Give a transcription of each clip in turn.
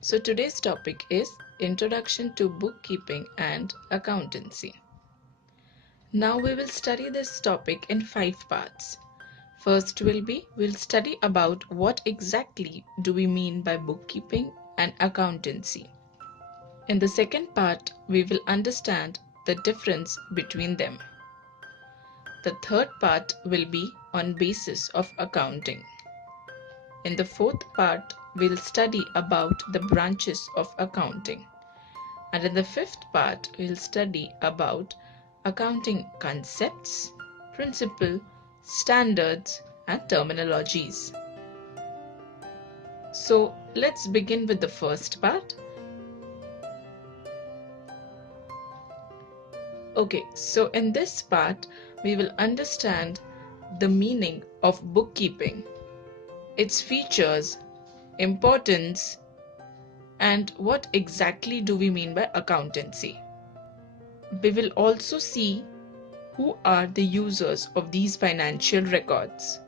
So today's topic is Introduction to Bookkeeping and Accountancy. Now we will study this topic in 5 parts. First we'll study about what exactly do we mean by bookkeeping and accountancy. In the second part, we will understand the difference between them. The third part will be on basis of accounting. In the fourth part, we'll study about the branches of accounting. And in the fifth part, we'll study about accounting concepts, principle, standards, and terminologies. So let's begin with the first part. Okay, so in this part, we will understand the meaning of bookkeeping, its features, importance, and what exactly do we mean by accountancy. We will also see who are the users of these financial records.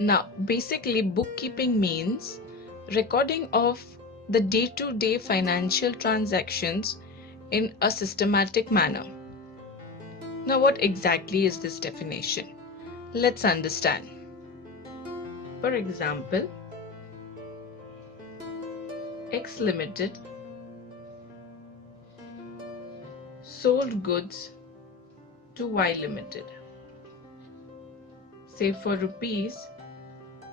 Now, basically, bookkeeping means recording of the day-to-day financial transactions in a systematic manner. Now, what exactly is this definition? Let's understand. For example, X Limited sold goods to Y Limited, say for rupees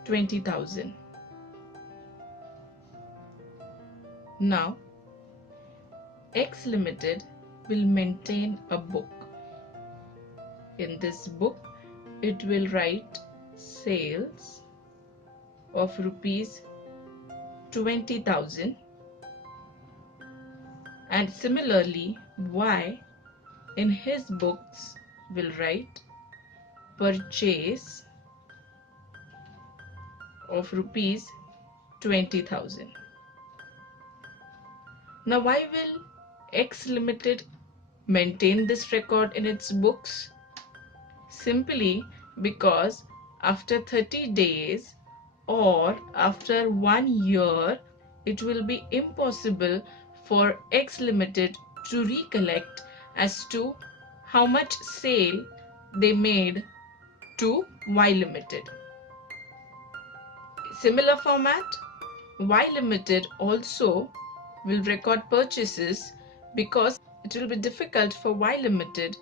20,000. Now, X Limited will maintain a book. In this book, it will write sales of rupees 20,000, and similarly Y in his books will write purchase of rupees 20,000. Now why will X Limited maintain this record in its books? Simply because after 30 days or after 1 year, it will be impossible for X Limited to recollect as to how much sale they made to Y Limited. Similar format, Y Limited also will record purchases because it will be difficult for Y Limited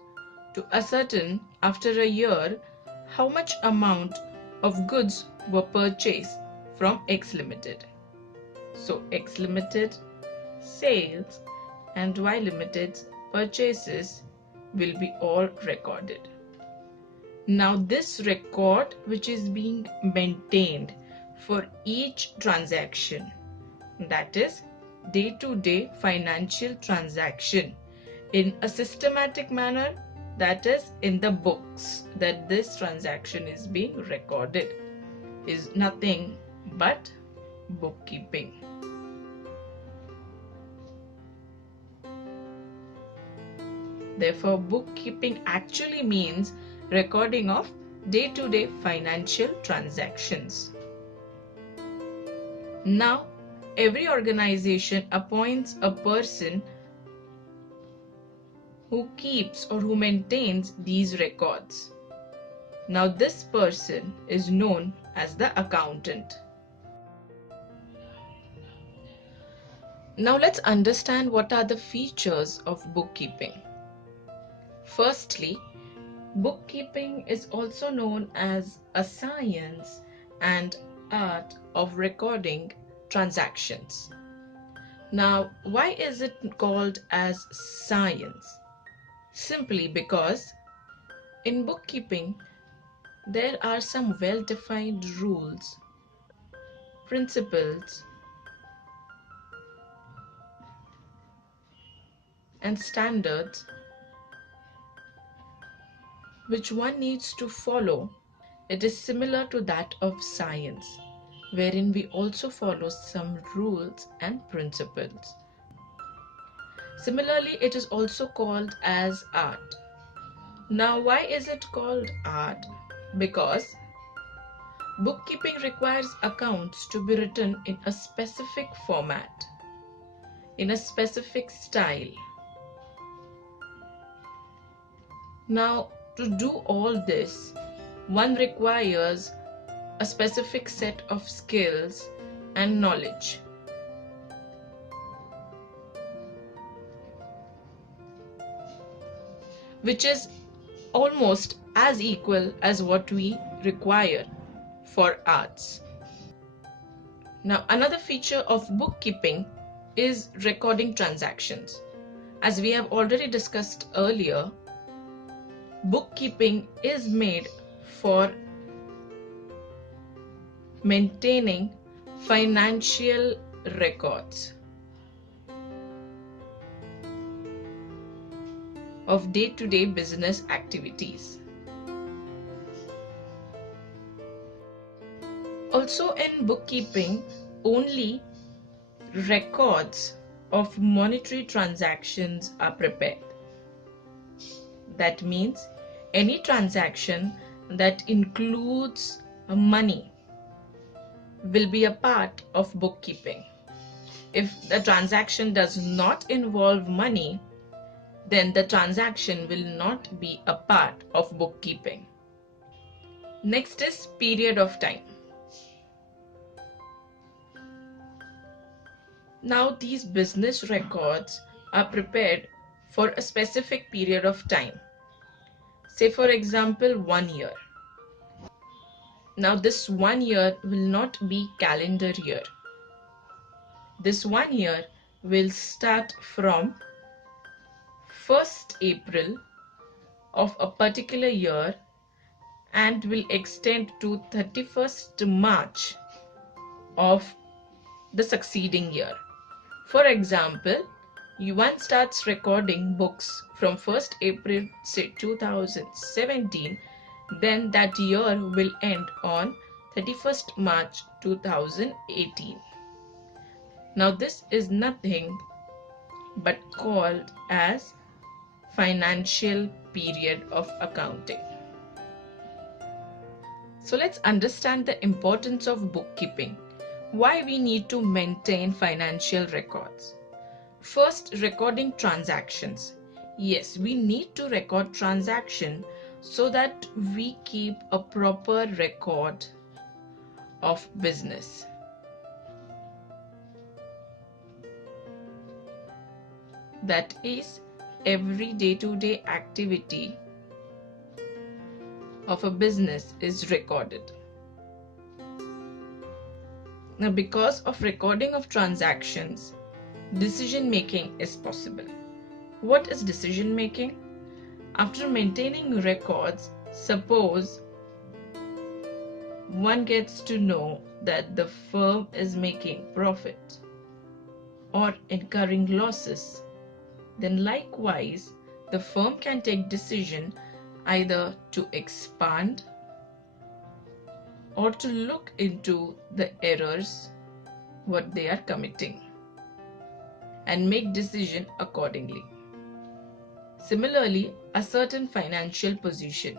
to ascertain after a year how much amount of goods were purchased from X Limited. So X Limited sales and Y Limited's purchases will be all recorded. Now this record which is being maintained for each transaction, that is day-to-day financial transaction in a systematic manner, that is in the books that this transaction is being recorded, is nothing but bookkeeping. Therefore, bookkeeping actually means recording of day-to-day financial transactions. Now, every organization appoints a person who keeps or who maintains these records. Now, this person is known as the accountant. Now, let's understand what are the features of bookkeeping. Firstly, bookkeeping is also known as a science and art of recording transactions. Now, why is it called as science? Simply because in bookkeeping, there are some well-defined rules, principles, and standards which one needs to follow. It is similar to that of science, wherein we also follow some rules and principles. Similarly, it is also called as art. Now, why is it called art? Because bookkeeping requires accounts to be written in a specific format. in a specific style. Now, to do all this, one requires a specific set of skills and knowledge. Which is almost as equal as what we require for arts. Now, another feature of bookkeeping is recording transactions. As we have already discussed earlier, bookkeeping is made for maintaining financial records of day-to-day business activities. Also in bookkeeping, only records of monetary transactions are prepared. That means any transaction that includes money will be a part of bookkeeping. If the transaction does not involve money, then the transaction will not be a part of bookkeeping. Next is period of time. Now these business records are prepared for a specific period of time. Say for example 1 year. Now this 1 year will not be calendar year. This 1 year will start from 1st April of a particular year and will extend to 31st March of the succeeding year. For example, one starts recording books from 1st April say 2017, then that year will end on 31st March 2018. Now this is nothing but called as financial period of accounting. So let's understand the importance of bookkeeping. Why we need to maintain financial records. First, recording transactions. Yes, we need to record transaction so that we keep a proper record of business. That is, every day-to-day activity of a business is recorded. Now, because of recording of transactions, decision making is possible. What is decision making? After maintaining records, suppose one gets to know that the firm is making profit or incurring losses, then likewise the firm can take decision either to expand or to look into the errors what they are committing and make decision accordingly. Similarly, a certain financial position,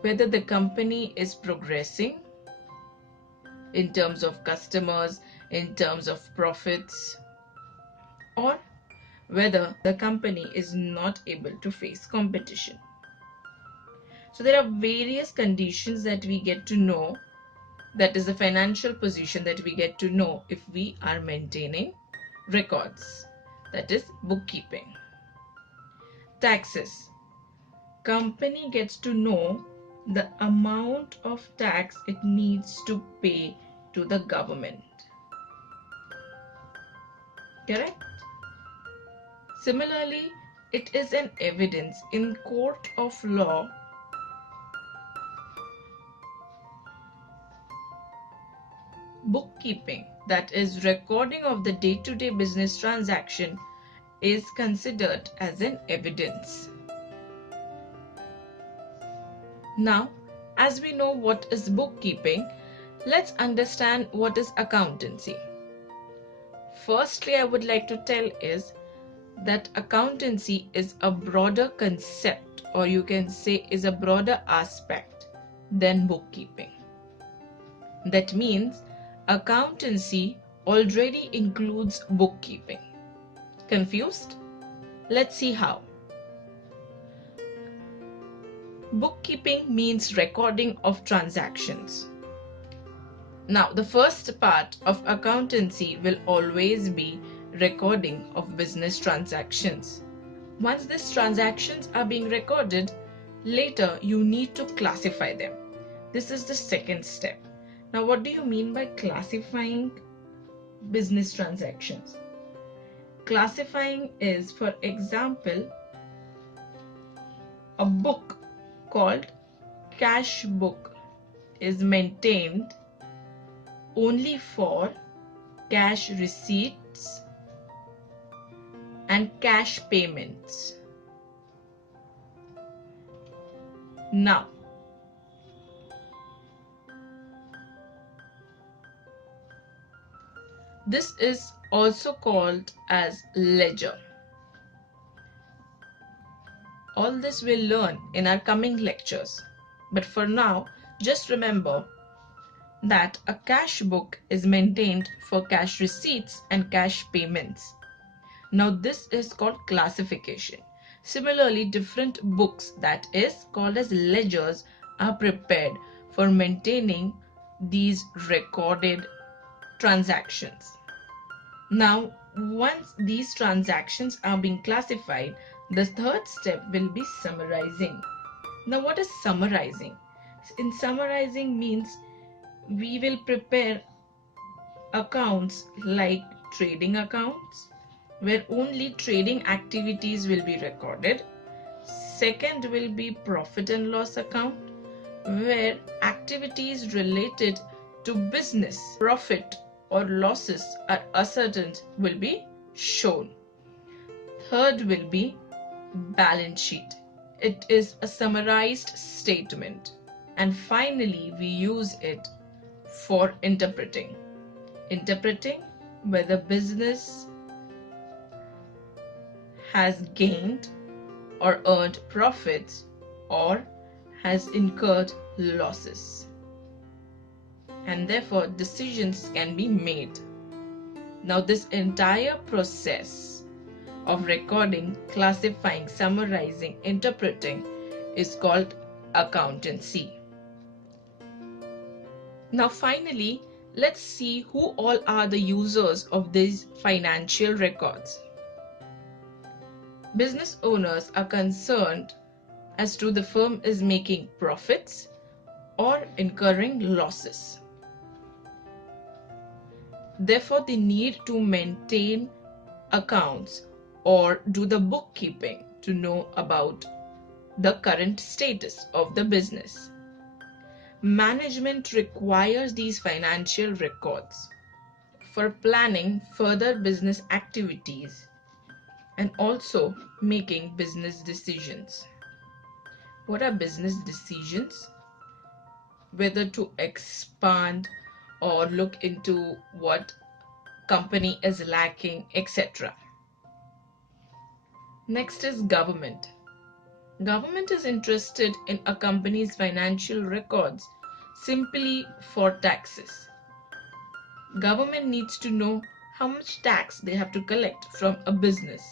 whether the company is progressing in terms of customers, in terms of profits, or whether the company is not able to face competition. So there are various conditions that we get to know, that is the financial position that we get to know if we are maintaining records, that is bookkeeping. Taxes. Company gets to know the amount of tax it needs to pay to the government. Correct? Similarly, it is an evidence in court of law bookkeeping, that is recording of the day-to-day business transaction, is considered as an evidence. Now, as we know what is bookkeeping, let's understand what is accountancy. Firstly, I would like to tell is that accountancy is a broader concept, or you can say is a broader aspect than bookkeeping. That means accountancy already includes bookkeeping. Confused? Let's see how. Bookkeeping means recording of transactions. Now, the first part of accountancy will always be recording of business transactions. Once these transactions are being recorded, later you need to classify them. This is the second step. Now, what do you mean by classifying business transactions? Classifying is, for example, a book called cash book is maintained only for cash receipts and cash payments. Now, this is also called as ledger. All this we'll learn in our coming lectures. But for now, just remember that a cash book is maintained for cash receipts and cash payments. Now this is called classification. Similarly, different books, that is called as ledgers, are prepared for maintaining these recorded transactions. Now, once these transactions are being classified, the third step will be summarizing. Now, what is summarizing? In summarizing means we will prepare accounts like trading accounts, where only trading activities will be recorded. Second will be profit and loss account, where activities related to business, profit or losses are ascertained will be shown. Third will be balance sheet. It is a summarized statement. And finally, we use it for interpreting. Interpreting whether business has gained or earned profits or has incurred losses. And therefore, decisions can be made. Now, this entire process of recording, classifying, summarizing, interpreting is called accountancy. Now finally, let's see who all are the users of these financial records. Business owners are concerned as to the firm is making profits or incurring losses. Therefore, they need to maintain accounts or do the bookkeeping to know about the current status of the business. Management requires these financial records for planning further business activities and also making business decisions. What are business decisions? Whether to expand or look into what company is lacking, etc. Next is government. Government is interested in a company's financial records simply for taxes. Government needs to know how much tax they have to collect from a business.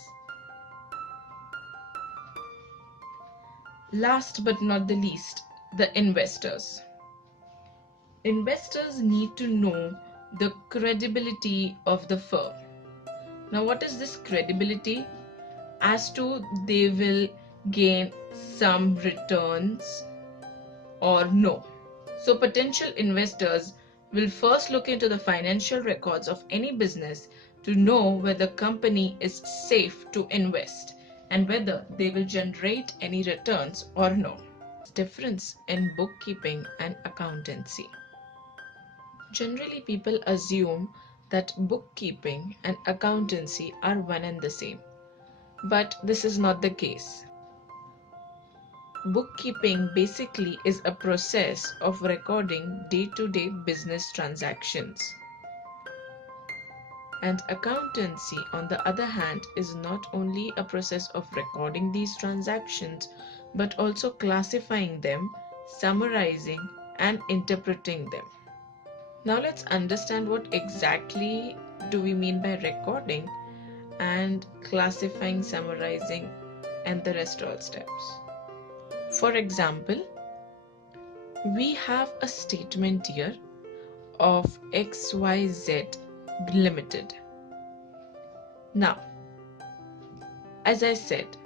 Last but not the least, the investors. Investors need to know the credibility of the firm. Now, what is this credibility? As to they will gain some returns or no. So potential investors will first look into the financial records of any business to know whether the company is safe to invest and whether they will generate any returns or no. Difference in bookkeeping and accountancy. Generally, people assume that bookkeeping and accountancy are one and the same, but this is not the case. Bookkeeping basically is a process of recording day-to-day business transactions. And accountancy, on the other hand, is not only a process of recording these transactions, but also classifying them, summarizing, and interpreting them. Now let's understand what exactly do we mean by recording and classifying, summarizing, and the rest all steps. For example, we have a statement here of XYZ Limited. Now, as I said,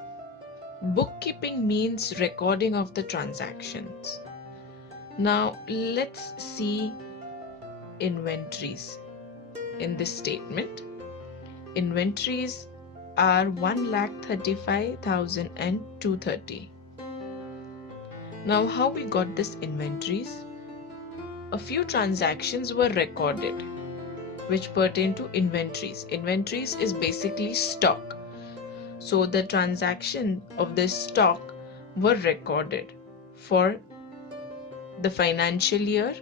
bookkeeping means recording of the transactions. Now, let's see inventories in this statement. Inventories are 1,35,230. Now, how we got this inventories? A few transactions were recorded which pertain to inventories. Inventories is basically stock. So the transaction of this stock were recorded for the financial year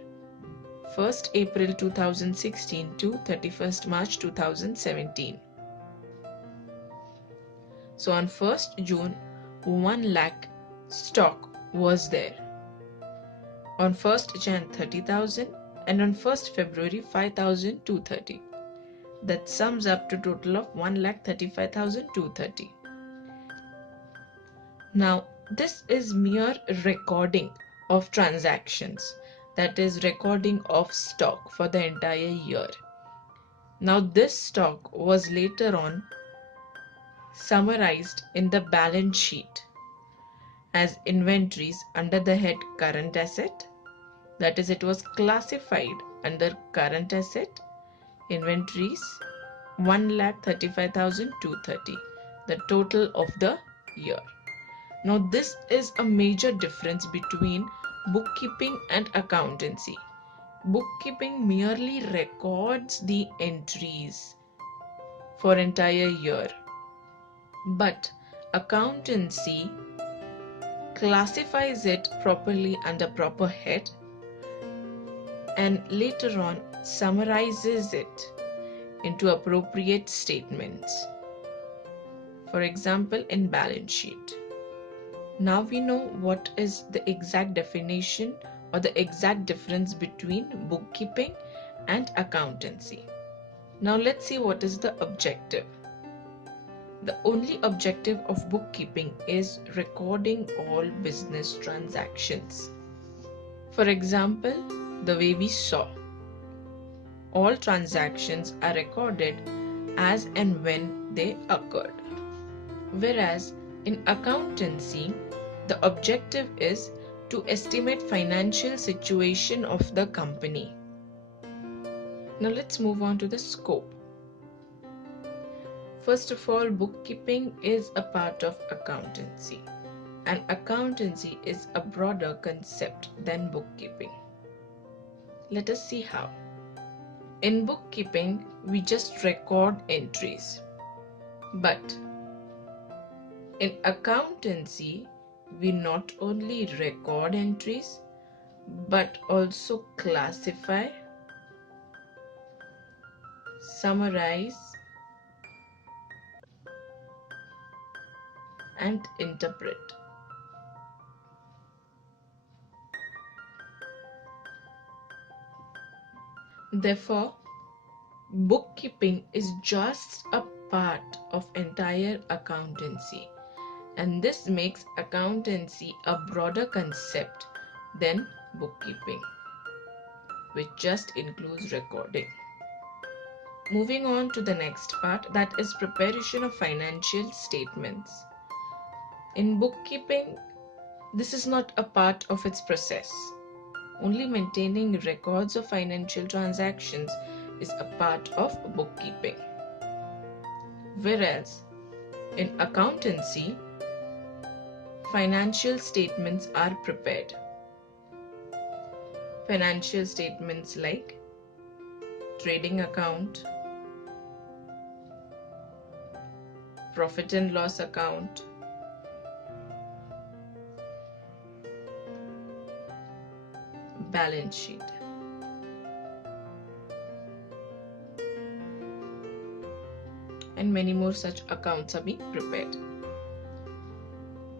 1st April 2016 to 31st March 2017. So on 1st June, 1 lakh stock was there. On 1st Jan, 30,000, and on 1st February, 5,230. That sums up to total of 1,35,230. Now, this is mere recording of transactions, that is recording of stock for the entire year. Now, this stock was later on summarized in the balance sheet as inventories under the head current asset. That is, it was classified under current asset, inventories 1,35,230, the total of the year. Now, this is a major difference between bookkeeping and accountancy. Bookkeeping merely records the entries for entire year, but accountancy classifies it properly under proper head and later on summarizes it into appropriate statements. For example, in balance sheet. Now we know what is the exact definition or the exact difference between bookkeeping and accountancy. Now let's see what is the objective. The only objective of bookkeeping is recording all business transactions. For example, the way we saw, all transactions are recorded as and when they occurred. Whereas in accountancy, the objective is to estimate financial situation of the company. Now let's move on to the scope. First of all, bookkeeping is a part of accountancy, and accountancy is a broader concept than bookkeeping. Let us see how. In bookkeeping, we just record entries, but in accountancy, we not only record entries but also classify, summarize, and interpret. Therefore, bookkeeping is just a part of entire accountancy, and this makes accountancy a broader concept than bookkeeping, which just includes recording. Moving on to the next part, that is preparation of financial statements. In bookkeeping, this is not a part of its process. Only maintaining records of financial transactions is a part of bookkeeping. Whereas in accountancy, financial statements are prepared. Financial statements like trading account, profit and loss account, balance sheet. And many more such accounts are being prepared.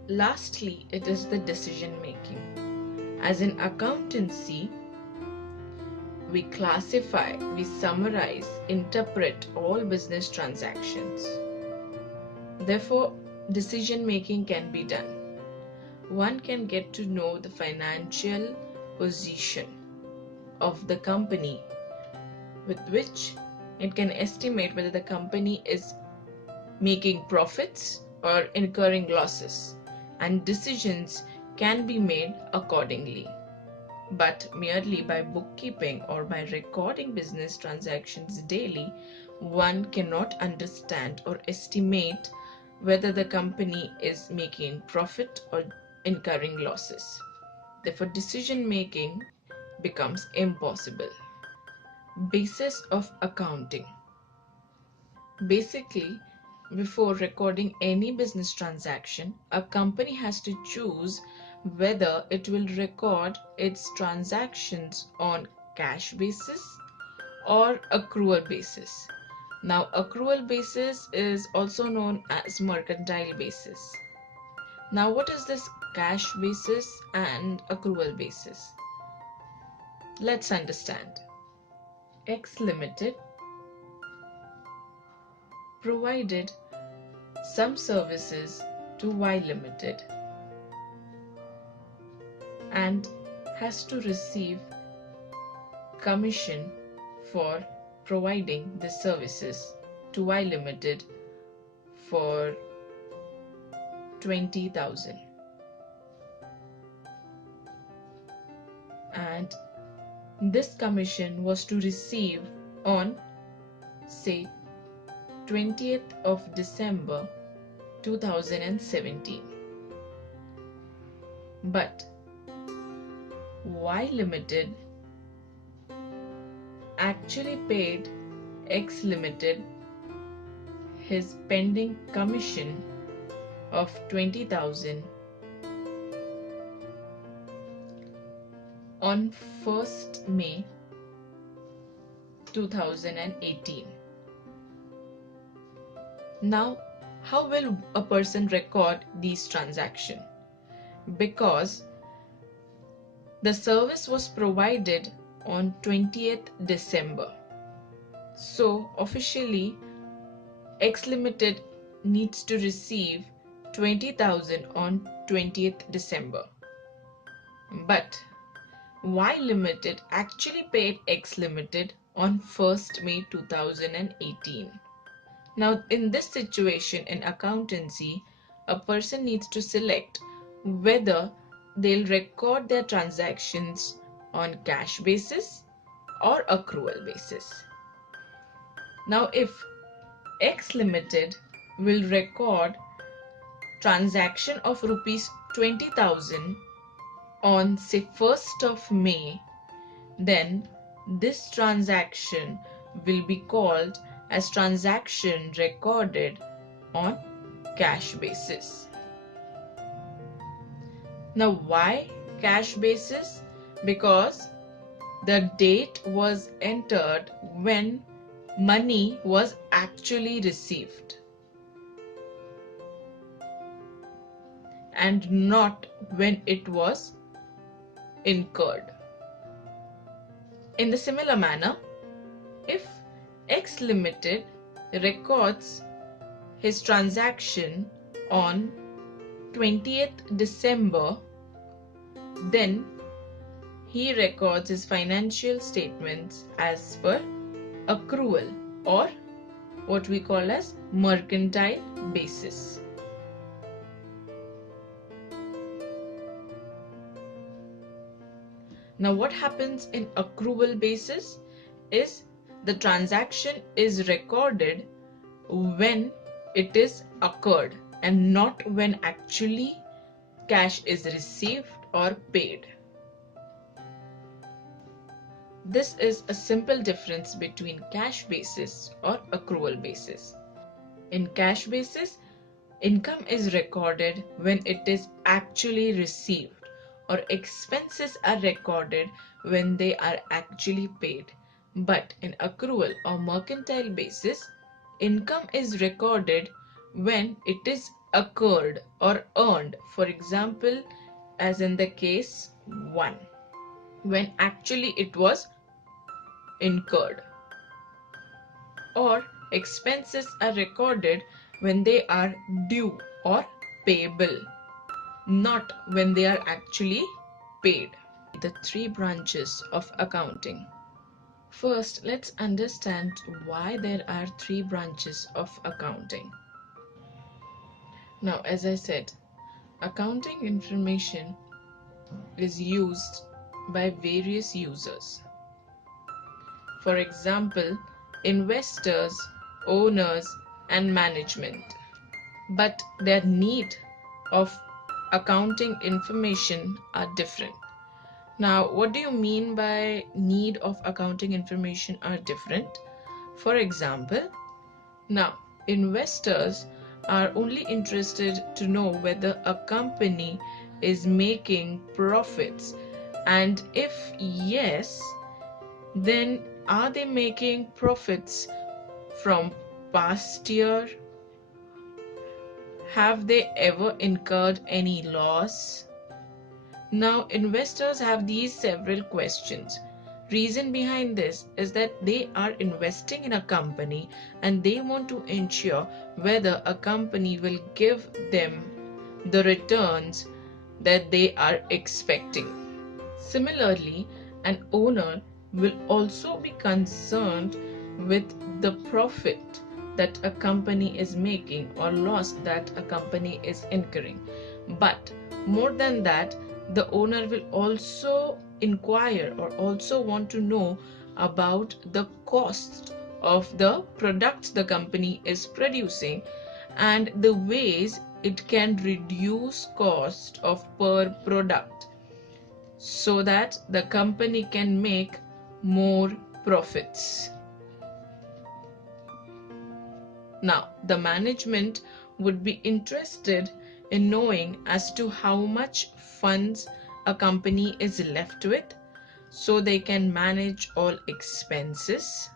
Lastly, it is the decision making. As in accountancy, we classify, we summarize, interpret all business transactions. Therefore, decision making can be done. One can get to know the financial position of the company, with which it can estimate whether the company is making profits or incurring losses, and decisions can be made accordingly. But merely by bookkeeping or by recording business transactions daily, one cannot understand or estimate whether the company is making profit or incurring losses. Therefore, decision making becomes impossible. Basis of accounting. Basically, before recording any business transaction, a company has to choose whether it will record its transactions on cash basis or accrual basis. Now, accrual basis is also known as mercantile basis. Now, what is this cash basis and accrual basis? Let's understand. X Limited provided some services to Y Limited and has to receive commission for providing the services to Y Limited for 20,000, and this commission was to receive on, say, 20th of December 2017. But Y Limited actually paid X Limited his pending commission of 20,000 on 1st May 2018. Now, how will a person record these transactions? Because the service was provided on 20th December. So, officially, X Limited needs to receive 20,000 on 20th December. But Y Limited actually paid X Limited on 1st May 2018. Now, in this situation in accountancy, a person needs to select whether they'll record their transactions on cash basis or accrual basis. Now, if X Limited will record transaction of rupees 20,000 on, say, 1st of May, then this transaction will be called as transaction recorded on cash basis. Now, why cash basis? Because the date was entered when money was actually received and not when it was incurred. In the similar manner, if X Limited records his transaction on 20th December, then he records his financial statements as per accrual, or what we call as mercantile basis. Now, what happens in accrual basis is the transaction is recorded when it is occurred and not when actually cash is received or paid. This is a simple difference between cash basis or accrual basis. In cash basis, income is recorded when it is actually received, or expenses are recorded when they are actually paid. But in accrual or mercantile basis, income is recorded when it is occurred or earned. For example, as in the case 1, when actually it was incurred. Or expenses are recorded when they are due or payable, not when they are actually paid. The three branches of accounting. First, let's understand why there are three branches of accounting. Now, as I said, accounting information is used by various users. For example, investors, owners, and management. But their need of accounting information are different. Now, what do you mean by need of accounting information are different? For example, now investors are only interested to know whether a company is making profits, and if yes, then are they making profits from past year? Have they ever incurred any loss? Now, investors have these several questions. Reason behind this is that they are investing in a company and they want to ensure whether a company will give them the returns that they are expecting. Similarly, an owner will also be concerned with the profit that a company is making or loss that a company is incurring. But more than that, the owner will also inquire or also want to know about the cost of the products the company is producing and the ways it can reduce cost of per product so that the company can make more profits. Now, the management would be interested in knowing as to how much funds a company is left with so they can manage all expenses.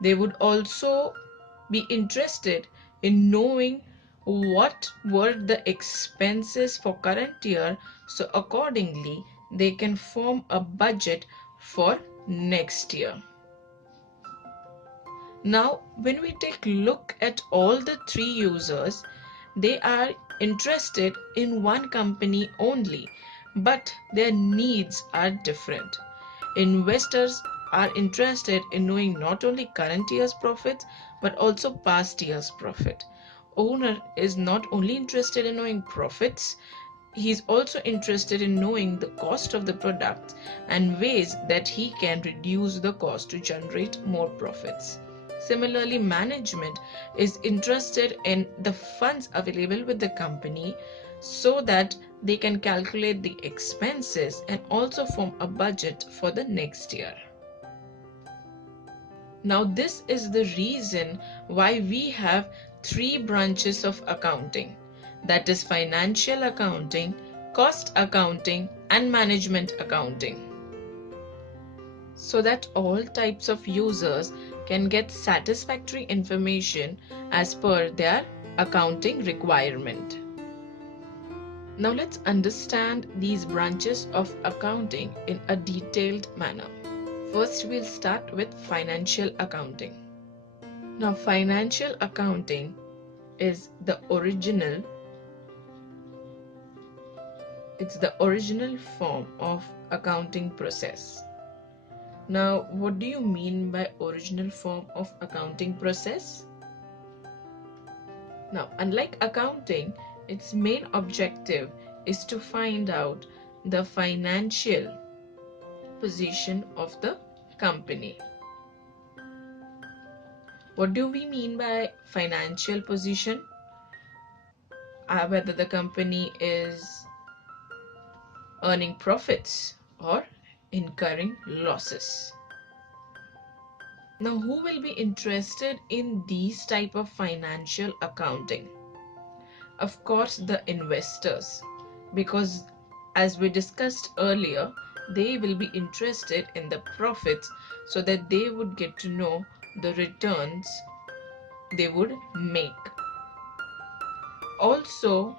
They would also be interested in knowing what were the expenses for current year, so accordingly they can form a budget for next year. Now, when we take a look at all the three users, they are interested in one company only, but their needs are different. Investors are interested in knowing not only current year's profits, but also past year's profit. Owner is not only interested in knowing profits, he is also interested in knowing the cost of the product and ways that he can reduce the cost to generate more profits. Similarly, management is interested in the funds available with the company so that they can calculate the expenses and also form a budget for the next year. Now, this is the reason why we have three branches of accounting, that is financial accounting, cost accounting, and management accounting, so that all types of users can get satisfactory information as per their accounting requirement. Now let's understand these branches of accounting in a detailed manner. First, we'll start with financial accounting. Now, financial accounting is the original form of accounting process. Now, what do you mean by original form of accounting process? Now, unlike accounting, its main objective is to find out the financial position of the company. What do we mean by financial position? Whether the company is earning profits or incurring losses. Now, who will be interested in these type of financial accounting? Of course, the investors, because as we discussed earlier, they will be interested in the profits so that they would get to know the returns they would make. Also,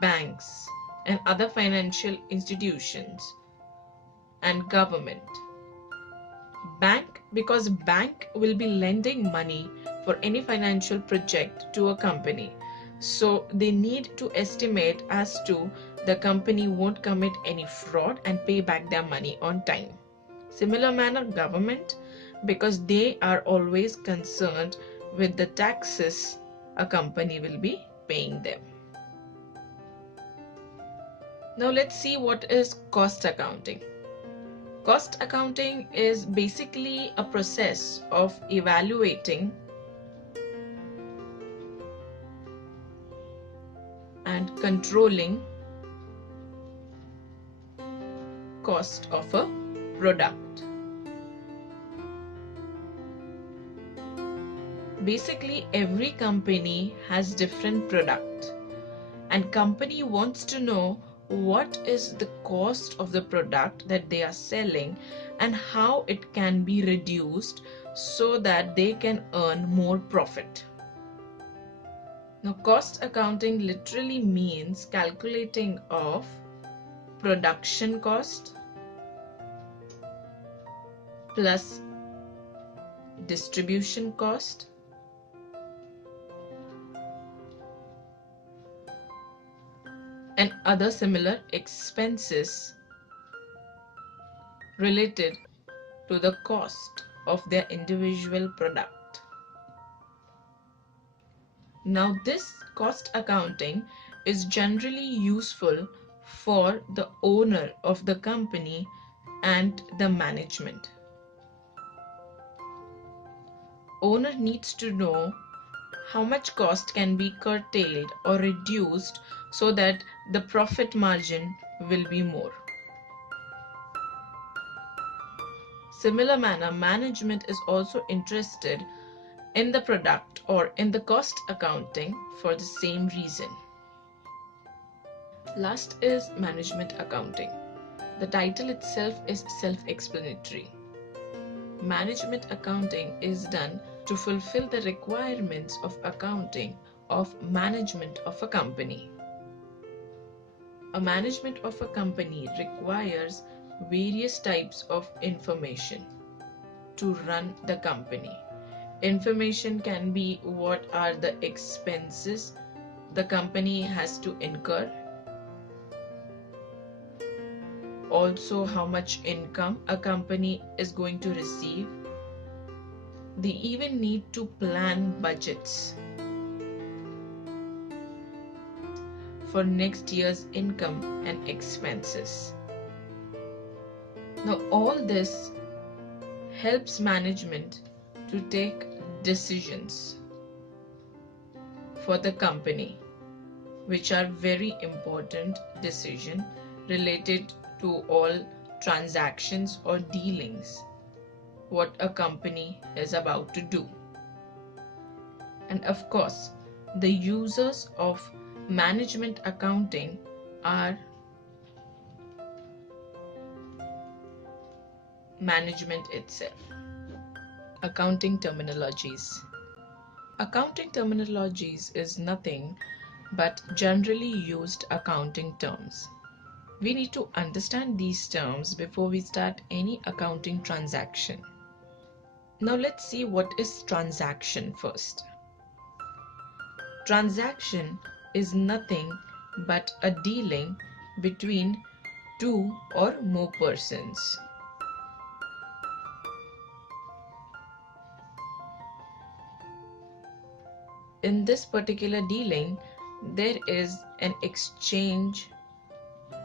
banks and other financial institutions and government. Bank, because bank will be lending money for any financial project to a company. So they need to estimate as to the company won't commit any fraud and pay back their money on time. Similar manner, government, because they are always concerned with the taxes a company will be paying them. Now let's see what is cost accounting. Cost accounting is basically a process of evaluating and controlling cost of a product. Basically, every company has different product, and company wants to know what is the cost of the product that they are selling and how it can be reduced so that they can earn more profit. Now, cost accounting literally means calculating of production cost plus distribution cost and other similar expenses related to the cost of their individual product. Now, this cost accounting is generally useful for the owner of the company and the management. Owner needs to know how much cost can be curtailed or reduced so that the profit margin will be more. Similar manner, management is also interested in the product or in the cost accounting for the same reason. Last is management accounting. The title itself is self-explanatory. Management accounting is done to fulfill the requirements of accounting of management of a company. A management of a company requires various types of information to run the company. Information can be what are the expenses the company has to incur, also how much income a company is going to receive. They even need to plan budgets for next year's income and expenses. Now all this helps management to take decisions for the company, which are very important decisions related to all transactions or dealings what a company is about to do. And of course, the users of management accounting are management itself. Accounting terminologies. Accounting terminologies is nothing but generally used accounting terms. We need to understand these terms before we start any accounting transaction. Now let's see what is transaction first. Transaction is nothing but a dealing between two or more persons. In this particular dealing, there is an exchange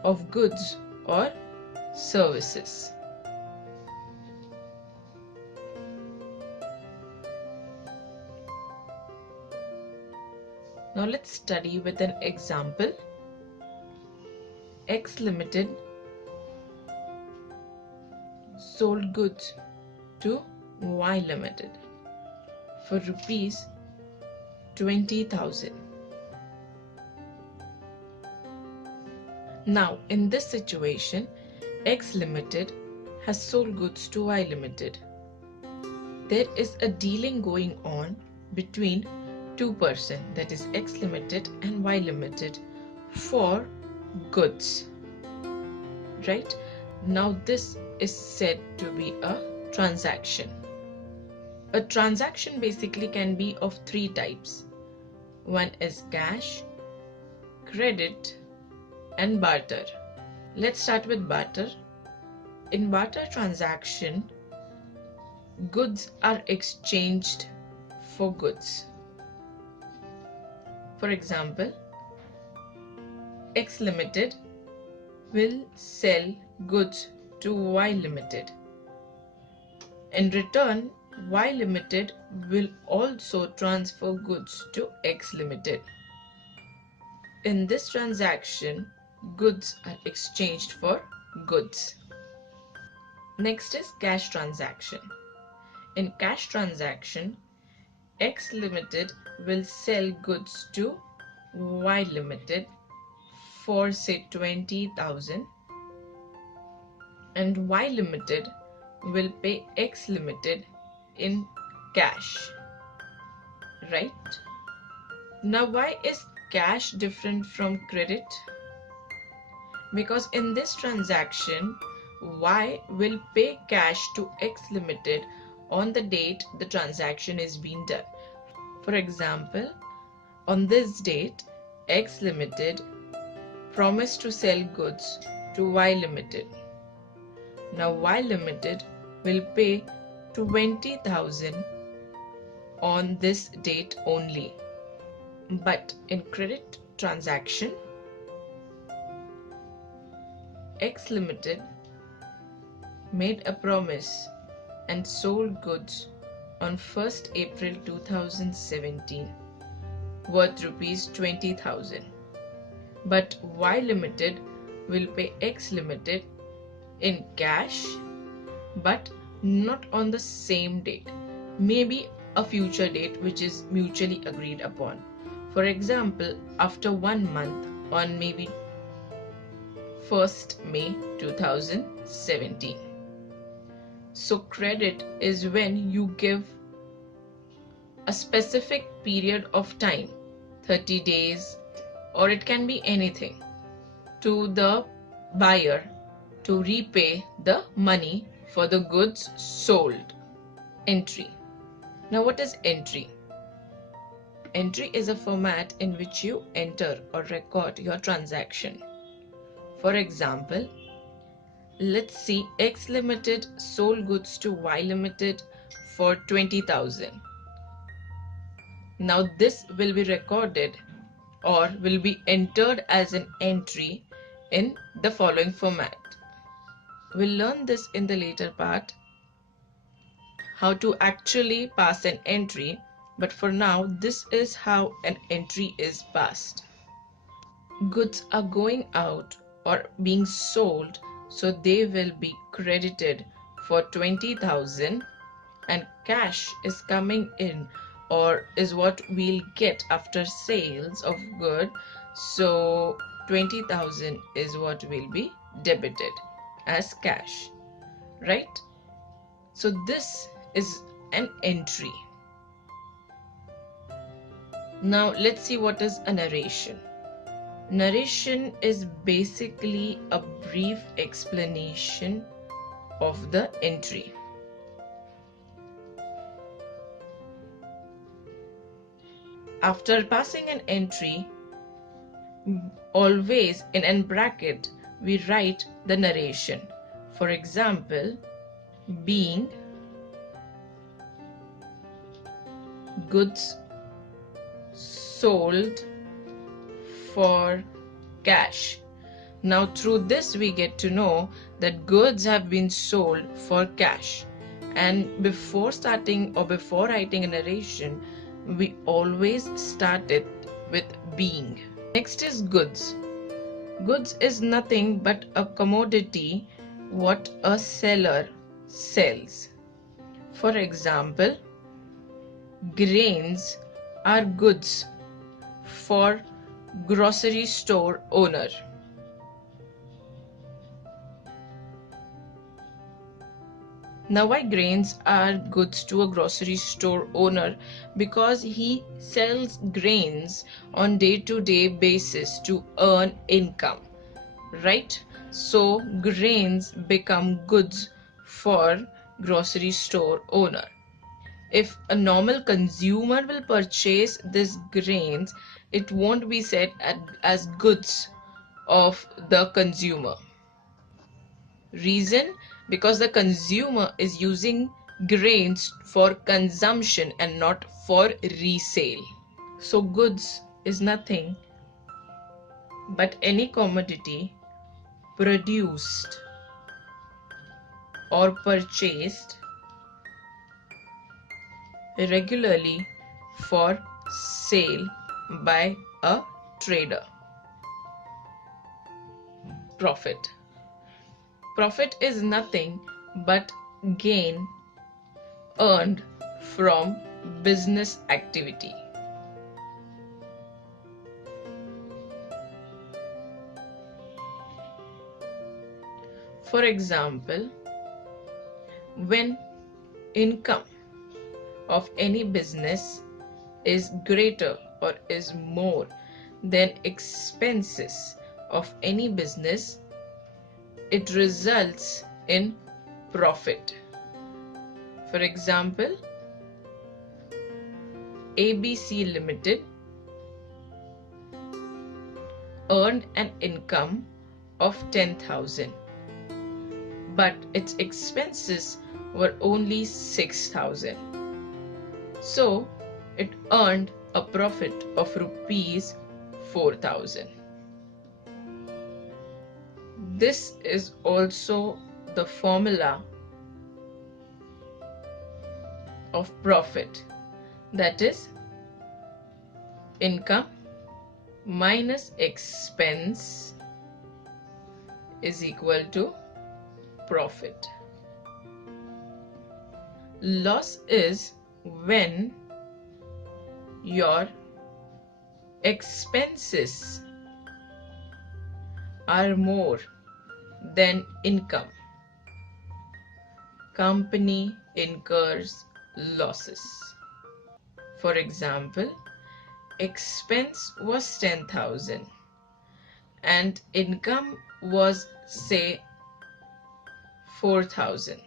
of goods or services. Now let's study with an example. X Limited sold goods to Y Limited for rupees 20,000. Now in this situation, X Limited has sold goods to Y Limited. There is a dealing going on between two persons, that is X Limited and Y Limited, for goods. Right? Now this is said to be a transaction. A transaction basically can be of three types. One is cash, credit, and barter. Let's start with barter. In barter transaction, goods are exchanged for goods. For example, X Limited will sell goods to Y Limited. In return, Y Limited will also transfer goods to X Limited. In this transaction, goods are exchanged for goods. Next is cash transaction. In cash transaction, X Limited will sell goods to Y Limited for say 20,000 and Y Limited will pay X Limited in cash, right? Now why is cash different from credit? Because in this transaction, Y will pay cash to X Limited on the date the transaction is being done. For example, on this date, X Limited promised to sell goods to Y Limited. Now Y Limited will pay 20,000 on this date only. But in credit transaction, X Limited made a promise and sold goods on 1st April 2017 worth rupees 20,000. But Y Limited will pay X Limited in cash but not on the same date, maybe a future date which is mutually agreed upon. For example, after 1 month on maybe 1st May 2017. So credit is when you give a specific period of time, 30 days, or it can be anything, to the buyer to repay the money for the goods sold. Entry. Now what is entry? Entry is a format in which you enter or record your transaction. For example, let's see X Limited sold goods to Y Limited for 20,000. Now this will be recorded or will be entered as an entry in the following format. We'll learn this in the later part, how to actually pass an entry, but for now this is how an entry is passed. Goods are going out or being sold, so they will be credited for 20,000 and cash is coming in or is what we'll get after sales of good, so 20,000 is what will be debited as cash, right? So this is an entry. Now let's see what is a narration. Narration is basically a brief explanation of the entry. After passing an entry, always in a bracket we write the narration. For example, being goods sold for cash. Now through this we get to know that goods have been sold for cash, and before starting or before writing a narration we always start it with being. Next is goods. Goods is nothing but a commodity what a seller sells. For example, grains are goods for grocery store owner. Now why grains are goods to a grocery store owner? Because he sells grains on day-to-day basis to earn income, right? So grains become goods for grocery store owner. If a normal consumer will purchase these grains, it won't be said as goods of the consumer. Reason? Because the consumer is using grains for consumption and not for resale. So goods is nothing but any commodity produced or purchased regularly for sale by a trader. Profit. Profit is nothing but gain earned from business activity. For example, when income of any business is greater or is more than expenses of any business, it results in profit. For example, ABC Limited earned an income of 10,000, but its expenses were only 6,000. So it earned a profit of rupees 4,000. This is also the formula of profit, that is income minus expense is equal to profit. Loss is when your expenses are more than income. Company incurs losses. For example, expense was 10,000 and income was, say, 4,000.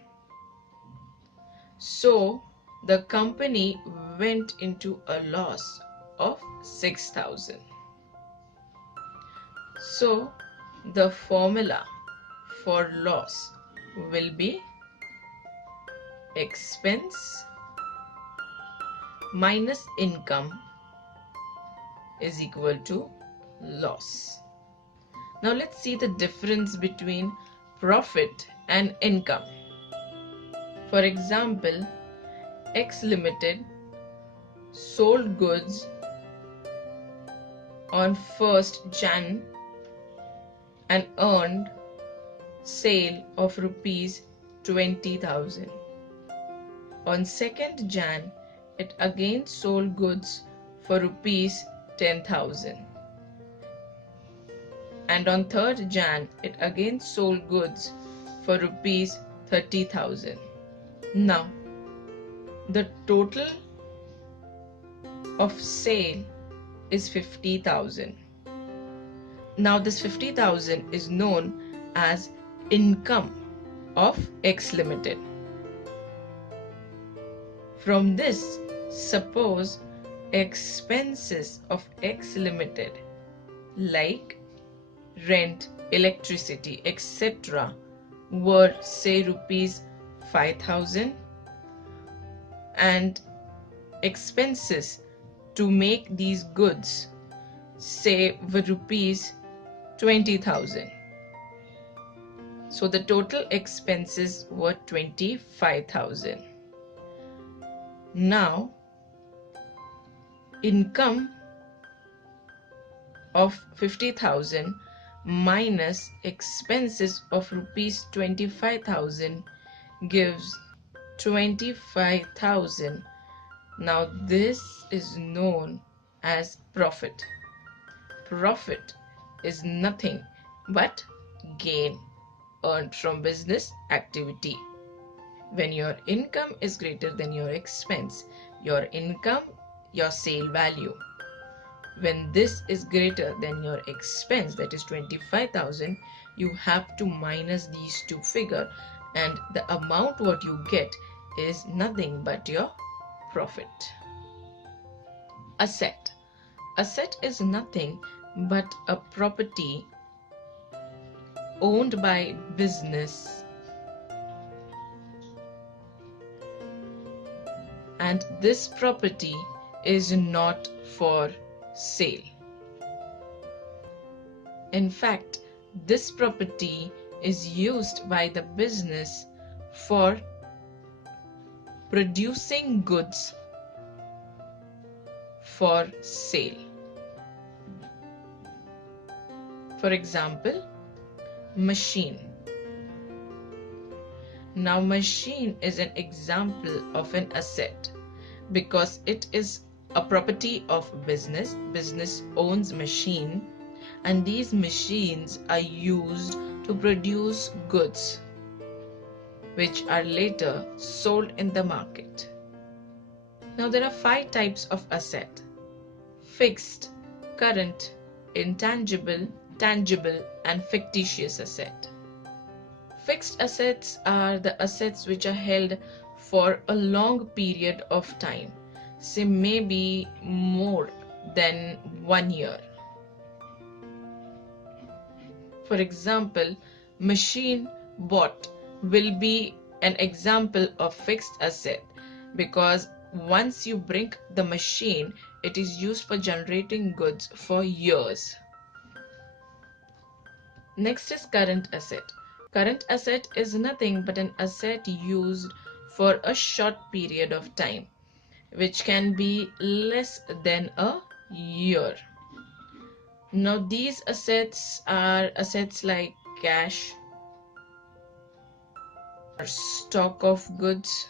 So the company went into a loss of 6,000. So the formula for loss will be expense minus income is equal to loss. Now let's see the difference between profit and income. For example, X Limited sold goods on 1st Jan and earned sale of rupees 20,000. On 2nd Jan, it again sold goods for rupees 10,000. And on 3rd Jan, it again sold goods for rupees 30,000. Now, the total of sale is 50,000. Now this 50,000 is known as income of X Limited. From this, suppose expenses of X Limited like rent, electricity, etc. were, say, rupees 5,000 and expenses to make these goods, say, were rupees 20,000. So the total expenses were 25,000. Now, income of 50,000 minus expenses of rupees 25,000 gives 25,000. Now this is known as profit. Profit is nothing but gain earned from business activity. When your income is greater than your expense, your income, your sale value. When this is greater than your expense, that is 25,000, you have to minus these two figures, and the amount what you get is nothing but your profit. Asset. Asset is nothing but a property owned by business, and this property is not for sale. In fact, this property is used by the business for producing goods for sale. For example, machine. Now, machine is an example of an asset because it is a property of business. Business owns machine, and these machines are used to produce goods which are later sold in the market. Now, there are 5 types of asset: fixed, current, intangible, tangible, and fictitious asset. Fixed assets are the assets which are held for a long period of time, say maybe more than 1 year. For example, machine bought will be an example of fixed asset because once you bring the machine, it is used for generating goods for years. Next is current asset. Current asset is nothing but an asset used for a short period of time, which can be less than a year. Now, these assets are assets like cash, or stock of goods.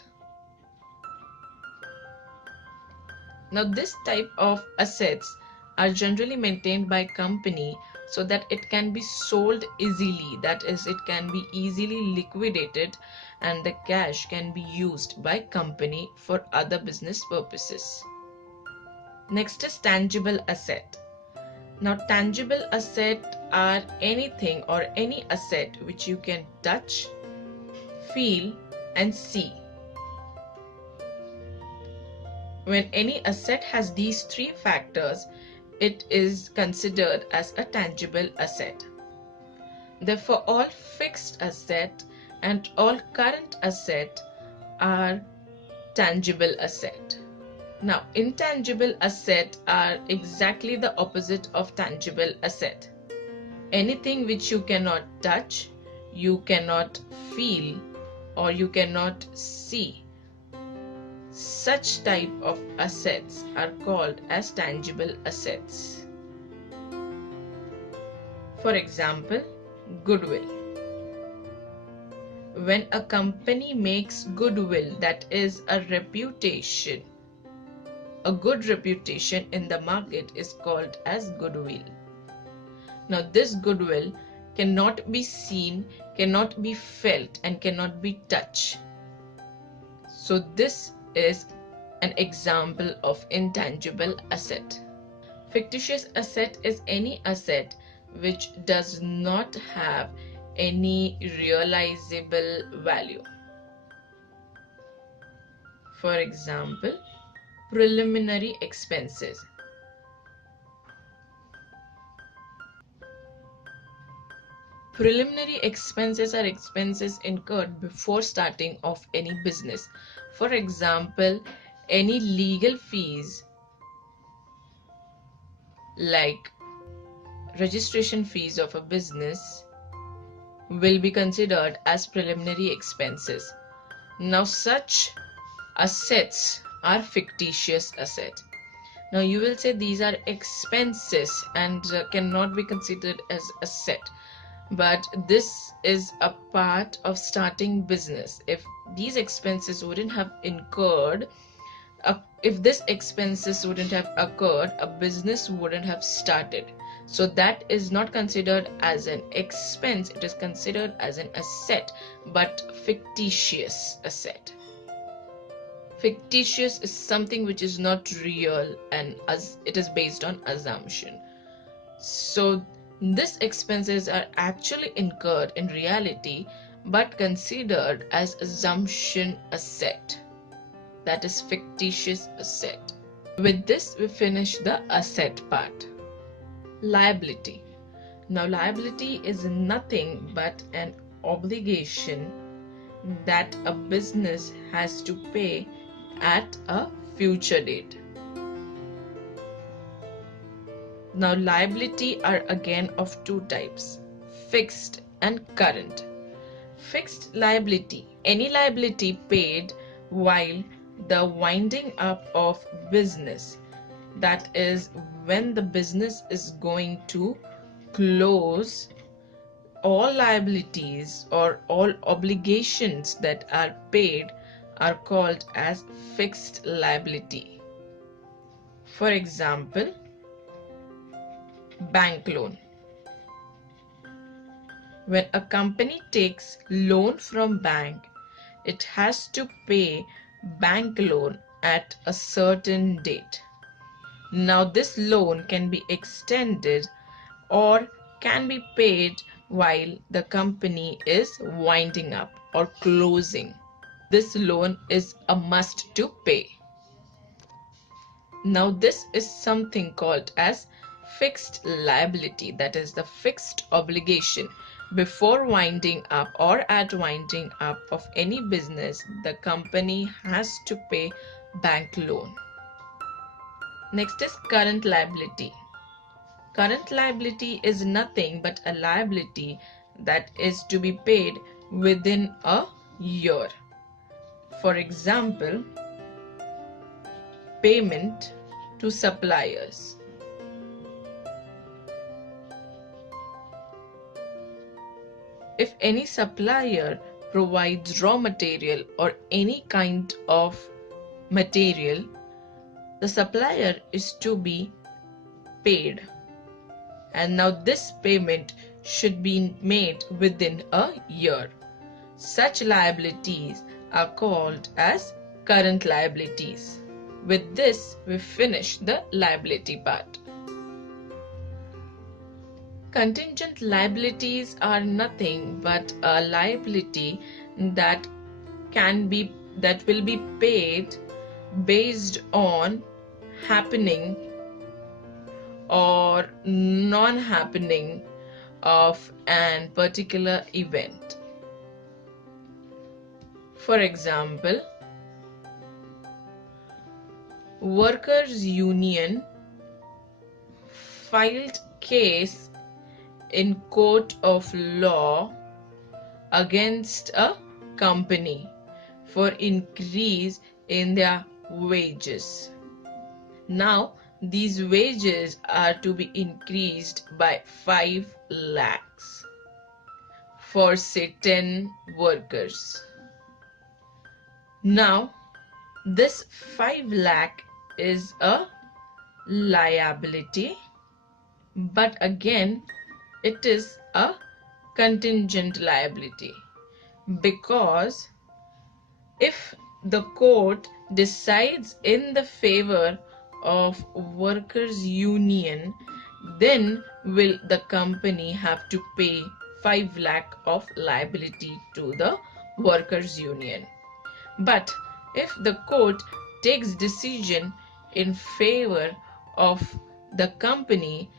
Now, this type of assets are generally maintained by company so that it can be sold easily, that is, it can be easily liquidated, and the cash can be used by company for other business purposes. Next is tangible asset. Now, tangible asset are anything or any asset which you can touch, feel, and see. When any asset has these 3 factors, it is considered as a tangible asset. Therefore, all fixed asset and all current asset are tangible asset. Now, intangible asset are exactly the opposite of tangible asset. Anything which you cannot touch, you cannot feel, or you cannot see, such type of assets are called as tangible assets. For example, goodwill. When a company makes goodwill, that is a reputation, a good reputation in the market is called as goodwill. Now, this goodwill cannot be seen, cannot be felt, and cannot be touched. So, this is an example of intangible asset. Fictitious asset is any asset which does not have any realizable value. For example, preliminary expenses. Preliminary expenses are expenses incurred before starting of any business. For example, any legal fees like registration fees of a business will be considered as preliminary expenses. Now, such assets are fictitious assets. Now, you will say these are expenses and cannot be considered as asset. But this is a part of starting business. If these expenses wouldn't have incurred, if this expenses wouldn't have occurred, a business wouldn't have started. So that is not considered as an expense, it is considered as an asset, but fictitious asset. Fictitious is something which is not real and it is based on assumption. So these expenses are actually incurred in reality but considered as assumption asset. that is fictitious asset. With this, we finish the asset part. Liability. Now, liability is nothing but an obligation that a business has to pay at a future date. Now, liability are again of two types, fixed and current. Fixed liability, any liability paid while the winding up of business, that is when the business is going to close. All liabilities or all obligations that are paid are called as fixed liability. For example, bank loan. When a company takes loan from bank, it has to pay bank loan at a certain date. Now this loan can be extended or can be paid while the company is winding up or closing. This loan is a must to pay. Now this is something called as fixed liability, that is the fixed obligation. Before winding up or at winding up of any business, the company has to pay bank loan. Next is current liability. Current liability is nothing but a liability that is to be paid within a year. For example, payment to suppliers. If any supplier provides raw material or any kind of material, the supplier is to be paid. And now this payment should be made within a year. Such liabilities are called as current liabilities. With this, we finish the liability part. Contingent liabilities are nothing but a liability that will be paid based on happening or non-happening of an particular event. For example, workers' union filed case in court of law against a company for increase in their wages. Now, these wages are to be increased by 5 lakhs for say 10 workers. Now, this 5 lakh is a liability, but again it is a contingent liability, because if the court decides in the favor of workers' union, then will the company have to pay 5 lakh of liability to the workers' union. But if the court takes decision in favor of the company,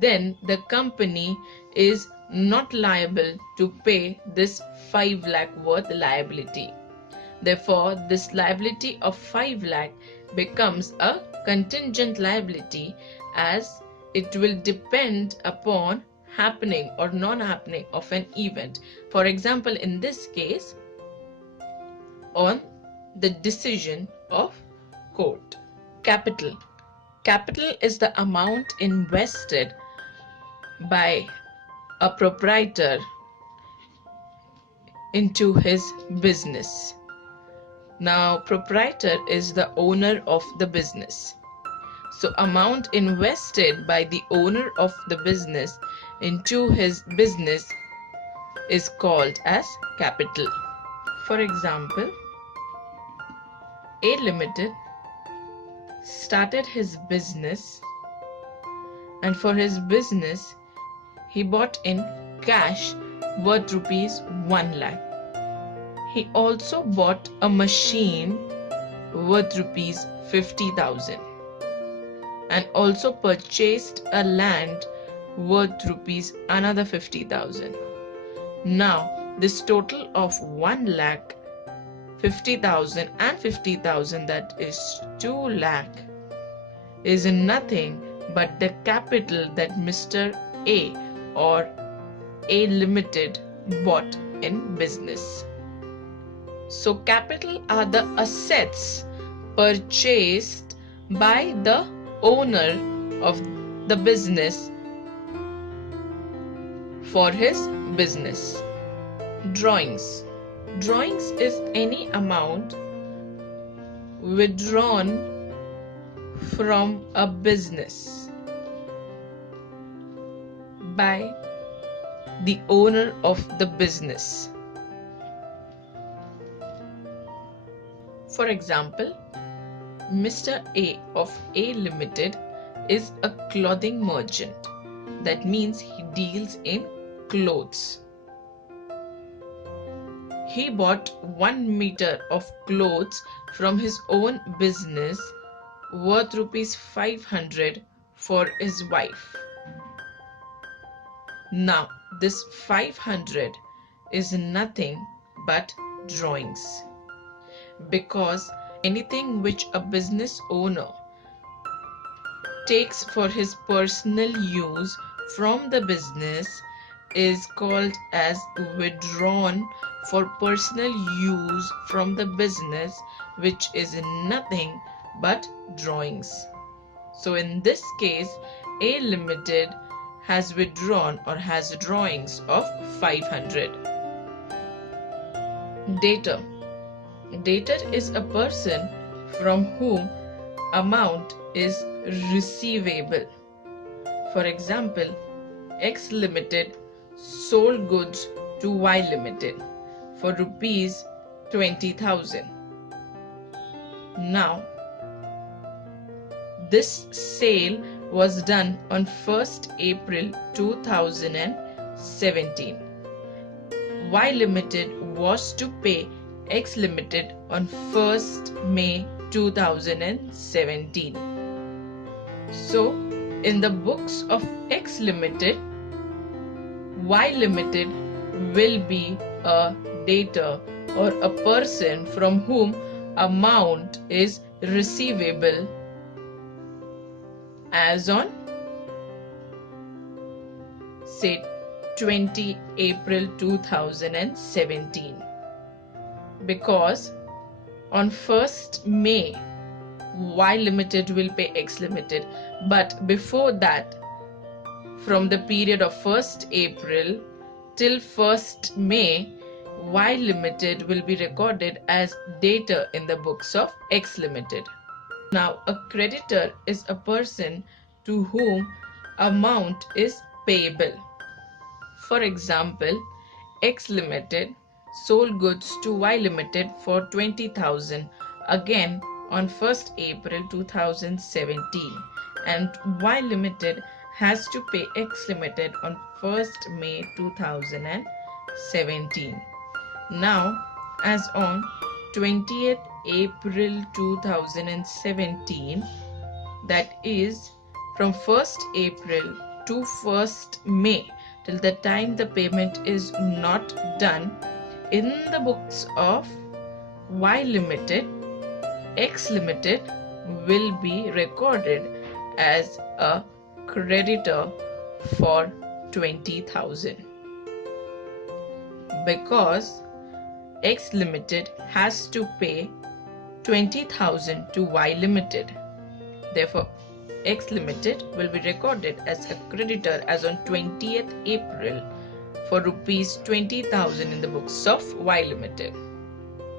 then the company is not liable to pay this 5 lakh worth liability. Therefore, this liability of 5 lakh becomes a contingent liability, as it will depend upon happening or non-happening of an event. For example, in this case, on the decision of court. Capital. Capital is the amount invested by a proprietor into his business. Now, proprietor is the owner of the business. So, amount invested by the owner of the business into his business is called as capital. For example, A Limited started his business, and for his business he bought in cash worth rupees 1 lakh. He also bought a machine worth rupees 50,000 and also purchased a land worth rupees another 50,000. Now this total of 1,50,000 and 50,000, that is 2 lakh, is nothing but the capital that Mr. A or A Limited bought in business. So capital are the assets purchased by the owner of the business for his business. Drawings. Drawings is any amount withdrawn from a business by the owner of the business. For example, Mr. A of A Limited is a clothing merchant. That means he deals in clothes. He bought 1 meter of clothes from his own business worth rupees 500 for his wife. Now this 500 is nothing but drawings, because anything which a business owner takes for his personal use from the business is called as withdrawn for personal use from the business, which is nothing but drawings. So in this case, A Limited has withdrawn or has drawings of 500. Debtor. Debtor is a person from whom amount is receivable. For example, X Limited sold goods to Y Limited for rupees 20,000. Now, this sale was done on 1st April 2017. Y Limited was to pay X Limited on 1st May 2017. So, in the books of X Limited, Y Limited will be a debtor or a person from whom amount is receivable as on, say, 20 April 2017, because on 1st May Y Limited will pay X Limited, but before that, from the period of 1st April till 1st May, Y Limited will be recorded as debtor in the books of X Limited. Now, a creditor is a person to whom amount is payable. For example, X Limited sold goods to Y Limited for 20,000 again on 1st April 2017, and Y Limited has to pay X Limited on 1st May 2017. Now, as on 20th April 2017, that is from 1st April to 1st May, till the time the payment is not done, in the books of Y Limited, X Limited will be recorded as a creditor for 20,000, because X Limited has to pay 20,000 to Y Limited. Therefore, X Limited will be recorded as a creditor as on 20th April for rupees 20,000 in the books of Y Limited.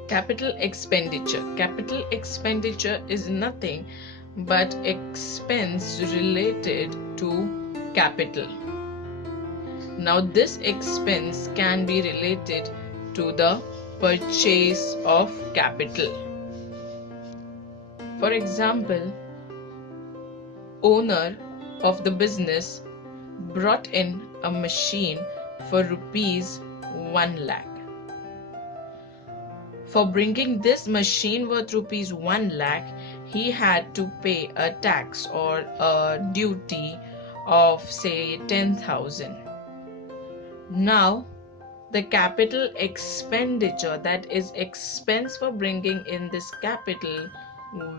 Capital expenditure. Capital expenditure is nothing but expense related to capital. Now, this expense can be related to the purchase of capital. For example, owner of the business brought in a machine for rupees 1 lakh. For bringing this machine worth rupees 1 lakh, he had to pay a tax or a duty of say 10,000. Now, the capital expenditure, that is expense for bringing in this capital,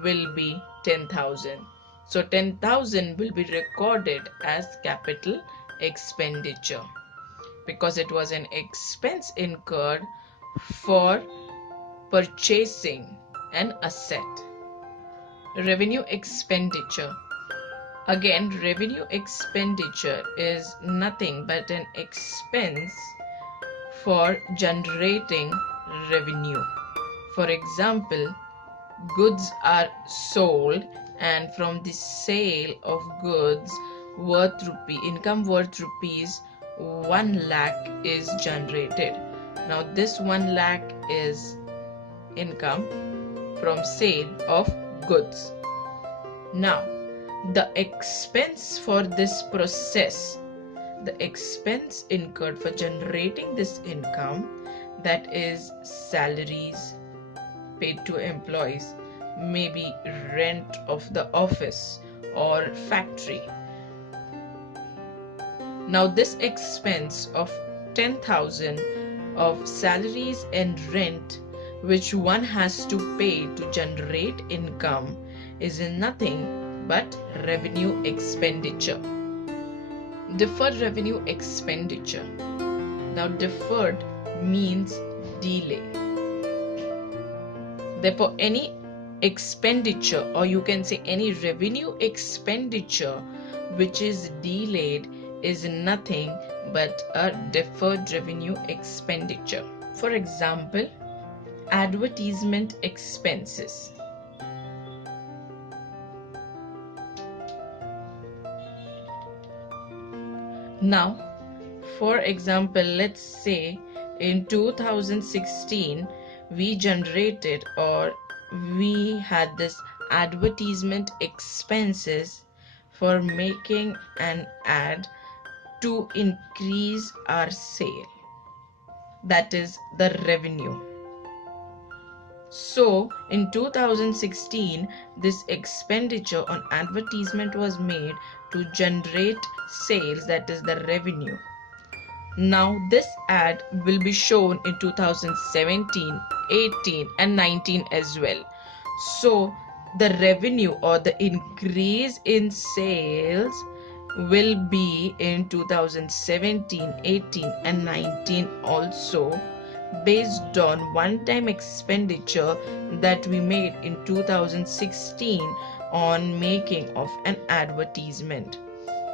will be 10,000. So 10,000 will be recorded as capital expenditure because it was an expense incurred for purchasing an asset. Revenue expenditure. Again, revenue expenditure is nothing but an expense for generating revenue. For example, goods are sold, and from the sale of goods income worth rupees 1 lakh is generated. Now this 1 lakh is income from sale of goods. Now the expense for this process, the expense incurred for generating this income, that is salaries paid to employees, maybe rent of the office or factory. Now this expense of 10,000 of salaries and rent which one has to pay to generate income is nothing but revenue expenditure. Deferred revenue expenditure. Now deferred means delay. Therefore, any expenditure, or you can say any revenue expenditure which is delayed, is nothing but a deferred revenue expenditure. For example, advertisement expenses. Now, for example, let's say in 2016 we generated or we had this advertisement expenses for making an ad to increase our sale, that is the revenue. So in 2016 this expenditure on advertisement was made to generate sales, that is the revenue. Now this ad will be shown in 2017, 18 and 19 as well. So the revenue or the increase in sales will be in 2017, 18 and 19 also, based on one-time expenditure that we made in 2016 on making of an advertisement.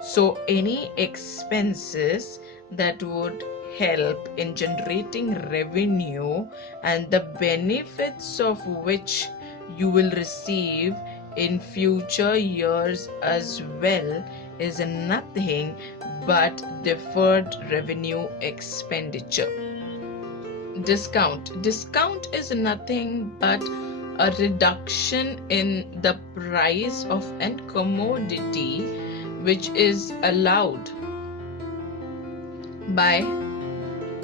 So any expenses that would help in generating revenue and the benefits of which you will receive in future years as well is nothing but deferred revenue expenditure. Discount. Discount is nothing but a reduction in the price of a commodity which is allowed by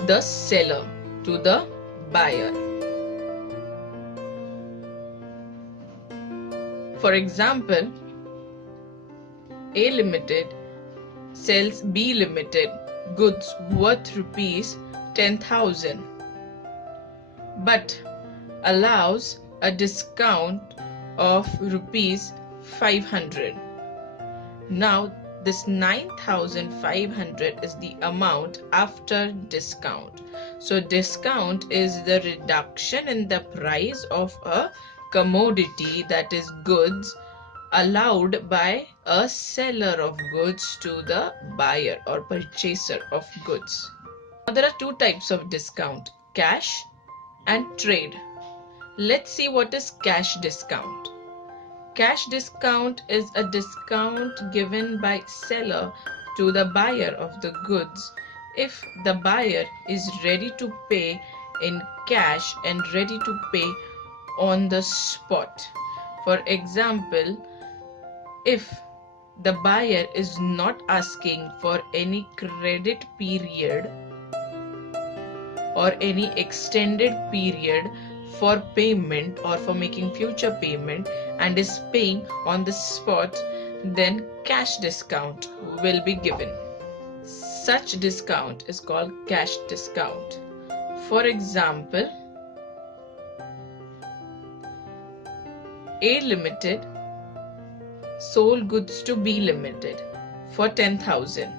the seller to the buyer. For example, A Limited sells B Limited goods worth rupees 10,000 but allows a discount of rupees 500. Now this 9,500 is the amount after discount. So discount is the reduction in the price of a commodity, that is goods, allowed by a seller of goods to the buyer or purchaser of goods. Now there are two types of discount, cash and trade. Let's see what is cash discount. Cash discount is a discount given by seller to the buyer of the goods if the buyer is ready to pay in cash and ready to pay on the spot. For example, if the buyer is not asking for any credit period or any extended period for payment or for making future payment and is paying on the spot, then cash discount will be given. Such discount is called cash discount. For example, A Limited sold goods to B Limited for 10,000.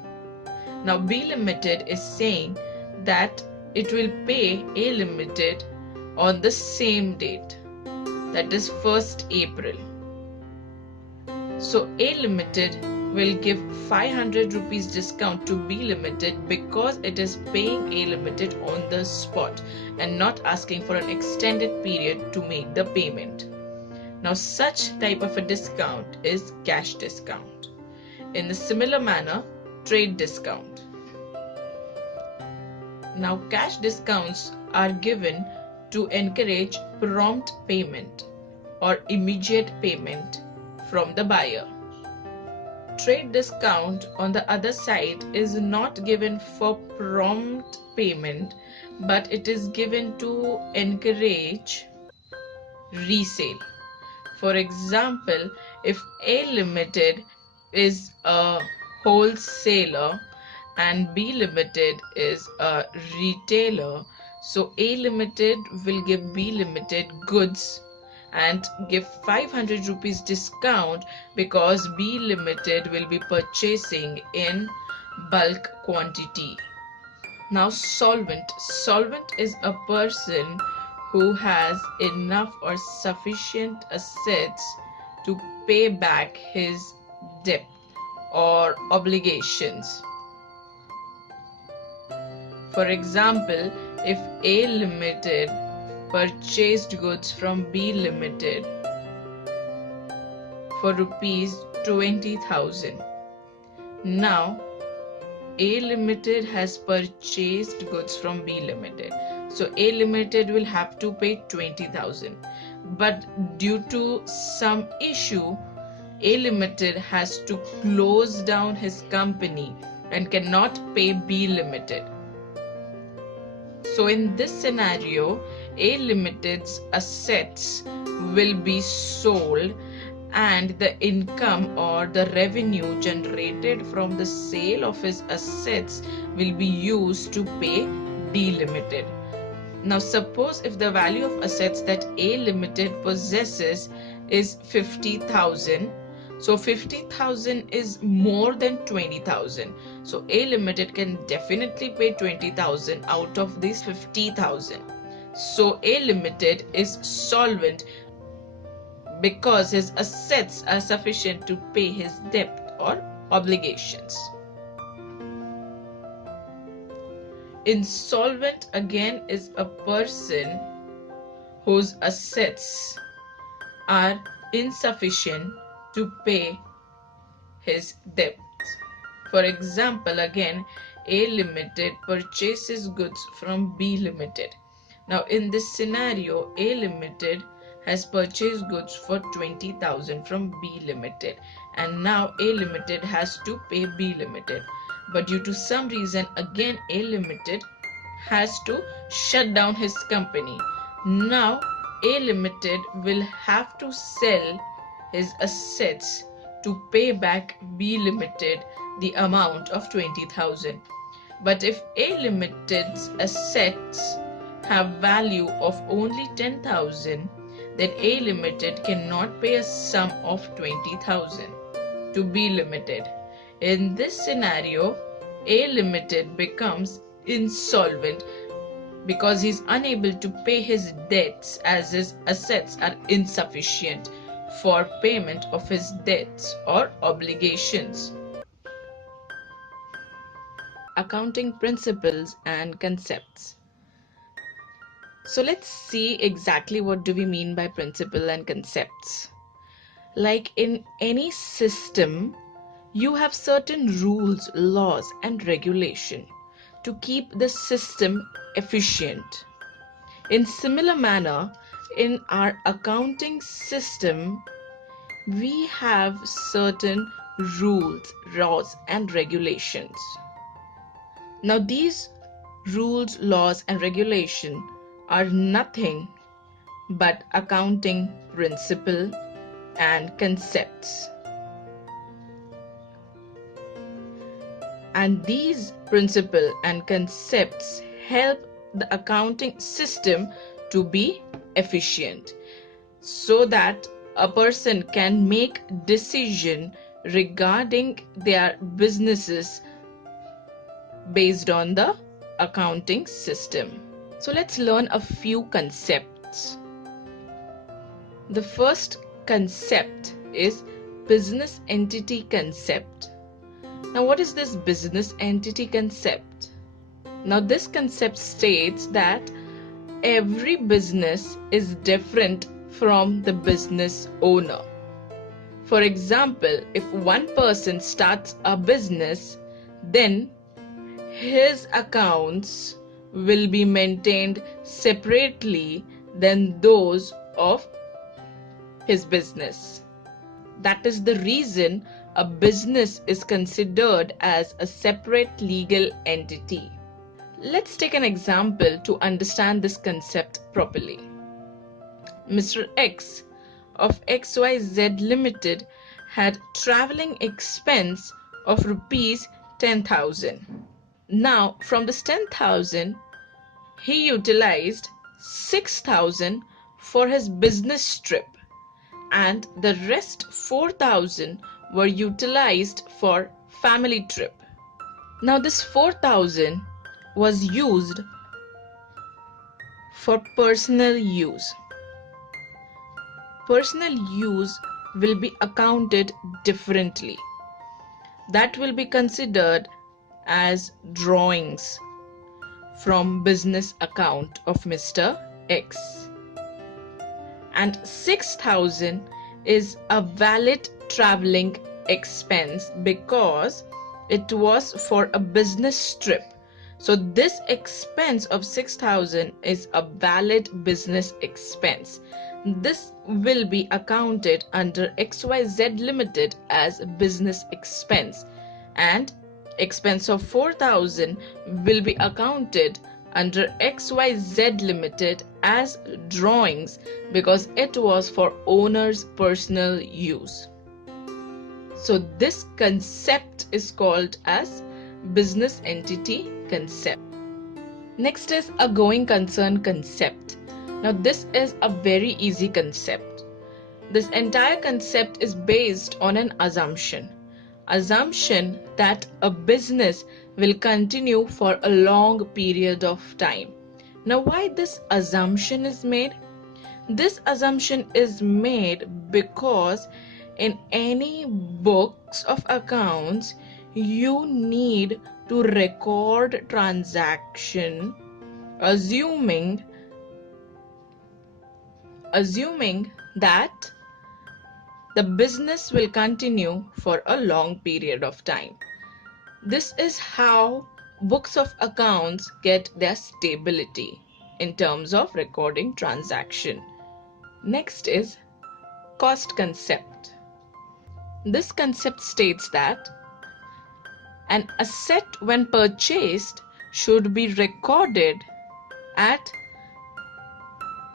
Now B Limited is saying that it will pay A Limited on the same date, that is 1st April. So A Limited will give 500 rupees discount to B Limited because it is paying A Limited on the spot and not asking for an extended period to make the payment. Now such type of a discount is cash discount. In a similar manner, trade discount. Now cash discounts are given to encourage prompt payment or immediate payment from the buyer. Trade discount on the other side is not given for prompt payment, but it is given to encourage resale. For example, if A Limited is a wholesaler and B Limited is a retailer, so A Limited will give B Limited goods and give 500 rupees discount because B Limited will be purchasing in bulk quantity. Now solvent. Solvent is a person who has enough or sufficient assets to pay back his debt or obligations. For example, if A Limited purchased goods from B Limited for rupees 20,000. Now A Limited has purchased goods from B Limited. So A Limited will have to pay 20,000. But due to some issue, A Limited has to close down his company and cannot pay B Limited. So in this scenario, A Limited's assets will be sold and the income or the revenue generated from the sale of his assets will be used to pay B Limited. Now suppose if the value of assets that A Limited possesses is 50,000, so 50,000 is more than 20,000. So A Limited can definitely pay 20,000 out of these 50,000. So A Limited is solvent because his assets are sufficient to pay his debt or obligations. Insolvent again is a person whose assets are insufficient to pay his debts. For example, again, A Limited purchases goods from B Limited. Now in this scenario, A Limited has purchased goods for 20,000 from B Limited and now A Limited has to pay B Limited. But due to some reason, again A Limited has to shut down his company. Now A Limited will have to sell his assets to pay back B Limited the amount of 20,000. But if A Limited's assets have value of only 10,000, then A Limited cannot pay a sum of 20,000 to B Limited. In this scenario, A Limited becomes insolvent because he is unable to pay his debts as his assets are insufficient for payment of his debts or obligations. Accounting principles and concepts. So let's see exactly what do we mean by principle and concepts. Like in any system, you have certain rules, laws and regulation to keep the system efficient. In similar manner, in our accounting system, we have certain rules, laws and regulations. Now these rules, laws and regulations are nothing but accounting principle and concepts. And these principles and concepts help the accounting system to be efficient so that a person can make decision regarding their businesses based on the accounting system. So let's learn a few concepts. The first concept is business entity concept. Now, what is this business entity concept? Now, this concept states that every business is different from the business owner. For example, if one person starts a business, then his accounts will be maintained separately than those of his business. That is the reason a business is considered as a separate legal entity. Let's take an example to understand this concept properly. Mr. X of XYZ Limited had traveling expense of rupees 10,000. Now, from this 10,000, he utilized 6,000 for his business trip, and the rest 4,000 were utilized for family trip. Now, this 4,000 was used for personal use. Personal use will be accounted differently. That will be considered as drawings from business account of Mr. X. And 6,000 is a valid traveling expense because it was for a business trip. So this expense of 6,000 is a valid business expense. This will be accounted under XYZ Limited as business expense, and expense of 4,000 will be accounted under XYZ Limited as drawings because it was for owner's personal use. So this concept is called as business entity concept. Next is a going concern concept. Now this is a very easy concept. This entire concept is based on an assumption that a business will continue for a long period of time. Now, why this assumption is made? This assumption is made because in any books of accounts, you need to record transaction assuming that the business will continue for a long period of time. This is how books of accounts get their stability in terms of recording transaction. Next is cost concept. This concept states that an asset when purchased should be recorded at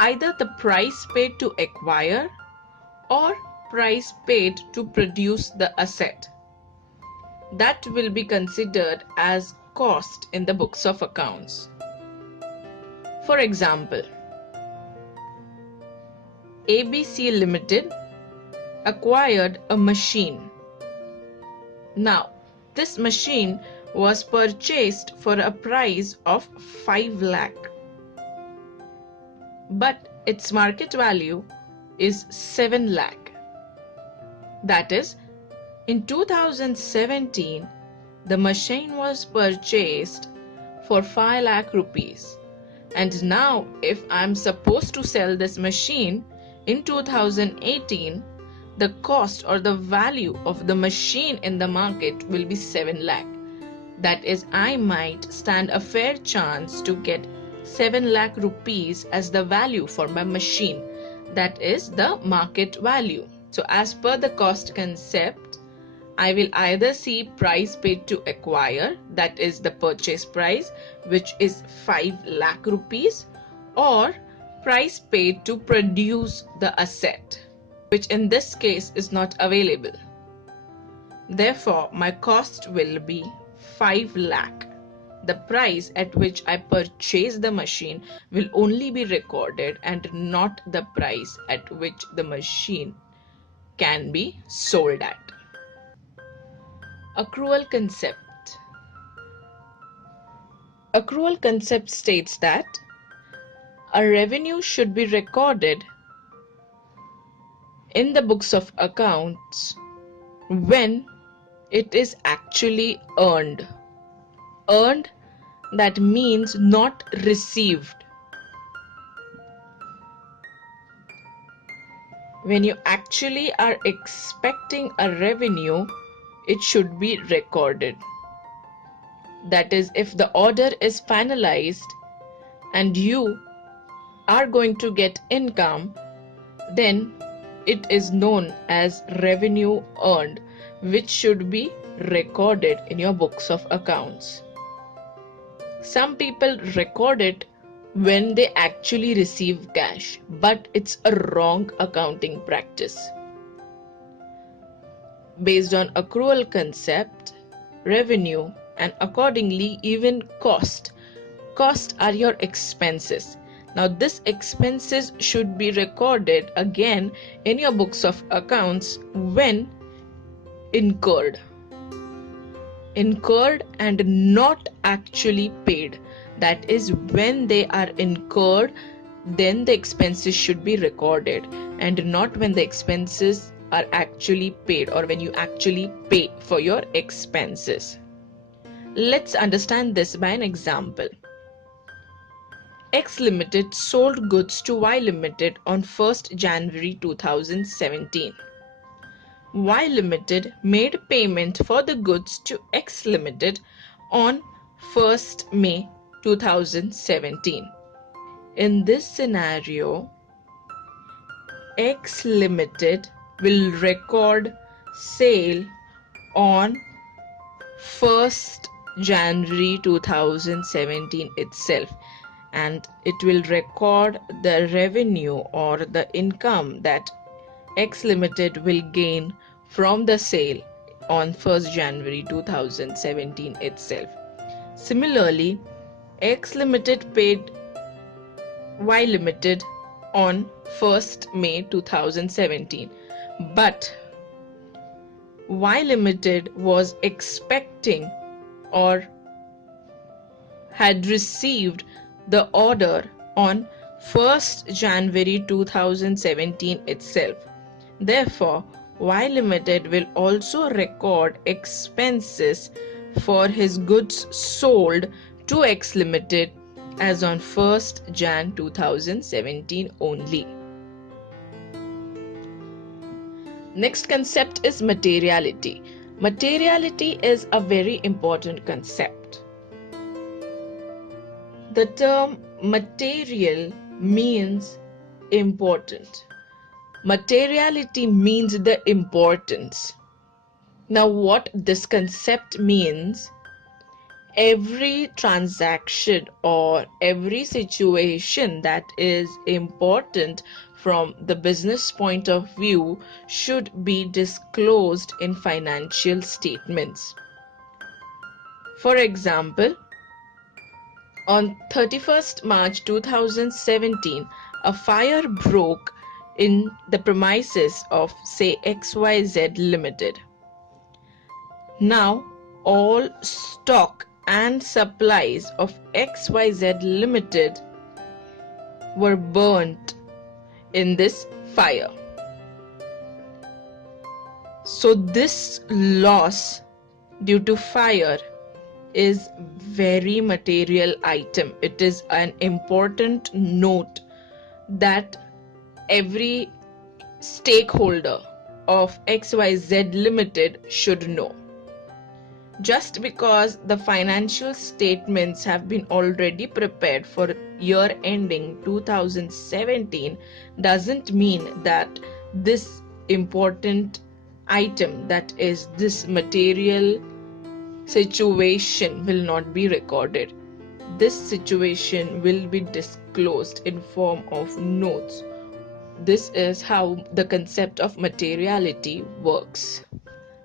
either the price paid to acquire or price paid to produce the asset. That will be considered as cost in the books of accounts. For example, ABC Limited acquired a machine. Now, this machine was purchased for a price of 5 lakh. But its market value is 7 lakh. That is, in 2017, the machine was purchased for 5 lakh rupees. And now, if I'm supposed to sell this machine in 2018, the cost or the value of the machine in the market will be 7 lakh. That is, I might stand a fair chance to get 7 lakh rupees as the value for my machine. That is the market value. So as per the cost concept, I will either see price paid to acquire, that is the purchase price, which is 5 lakh rupees, or price paid to produce the asset, which in this case is not available. Therefore, my cost will be 5 lakh. The price at which I purchase the machine will only be recorded and not the price at which the machine can be sold at. Accrual concept. Accrual concept states that a revenue should be recorded in the books of accounts when it is actually earned. Earned, that means not received. When you actually are expecting a revenue, it should be recorded. That is, if the order is finalized and you are going to get income, then it is known as revenue earned, which should be recorded in your books of accounts. Some people record it when they actually receive cash, but it's a wrong accounting practice. Based on accrual concept, revenue, and accordingly even cost. Cost are your expenses. Now this expenses should be recorded again in your books of accounts when incurred. Incurred and not actually paid. That is, when they are incurred, then the expenses should be recorded, and not when the expenses are actually paid or when you actually pay for your expenses. Let's understand this by an example. X Limited sold goods to Y Limited on 1st January 2017. Y Limited made payment for the goods to X Limited on 1st May 2017. In this scenario, X Limited will record sale on 1st January 2017 itself, and it will record the revenue or the income that X Limited will gain from the sale on 1st January 2017 itself. Similarly, X Limited paid Y Limited on 1st May 2017, but Y Limited was expecting or had received the order on 1st January 2017 itself. Therefore, Y Limited will also record expenses for his goods sold to X Limited as on 1st Jan 2017 only. Next concept is materiality. Materiality is a very important concept. The term material means important. Materiality means the importance. Now, what this concept means, every transaction or every situation that is important from the business point of view should be disclosed in financial statements. For example, on 31st March 2017, a fire broke in the premises of, say, XYZ Limited. Now, all stock and supplies of XYZ Limited were burnt in this fire. So this loss due to fire is very material item. It is an important note that every stakeholder of XYZ Limited should know. Just because the financial statements have been already prepared for year ending 2017 doesn't mean that this important item, that is this material situation, will not be recorded. This situation will be disclosed disclosed in form of notes. This is how the concept of materiality works.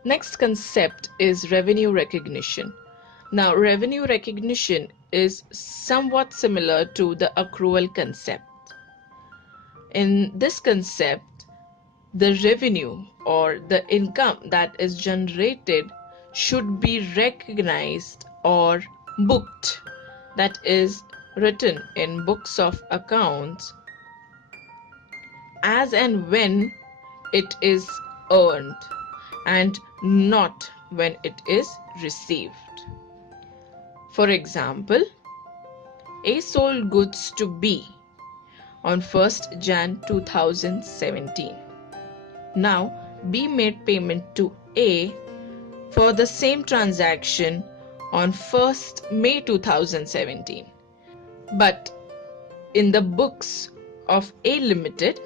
Next concept is revenue recognition. Now, revenue recognition is somewhat similar to the accrual concept. In this concept, the revenue or the income that is generated should be recognized or booked, that is, written in books of accounts as and when it is earned and not when it is received. For example, A sold goods to B on 1st Jan 2017. Now, B made payment to A for the same transaction on 1st May 2017. But in the books of A Limited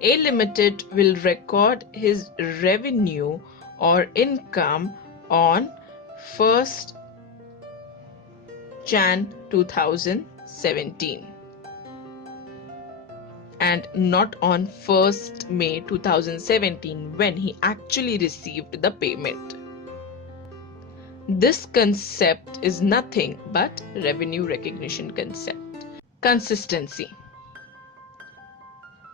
will record his revenue or income on 1st Jan 2017 and not on 1st May 2017 when he actually received the payment. This concept is nothing but revenue recognition concept. Consistency.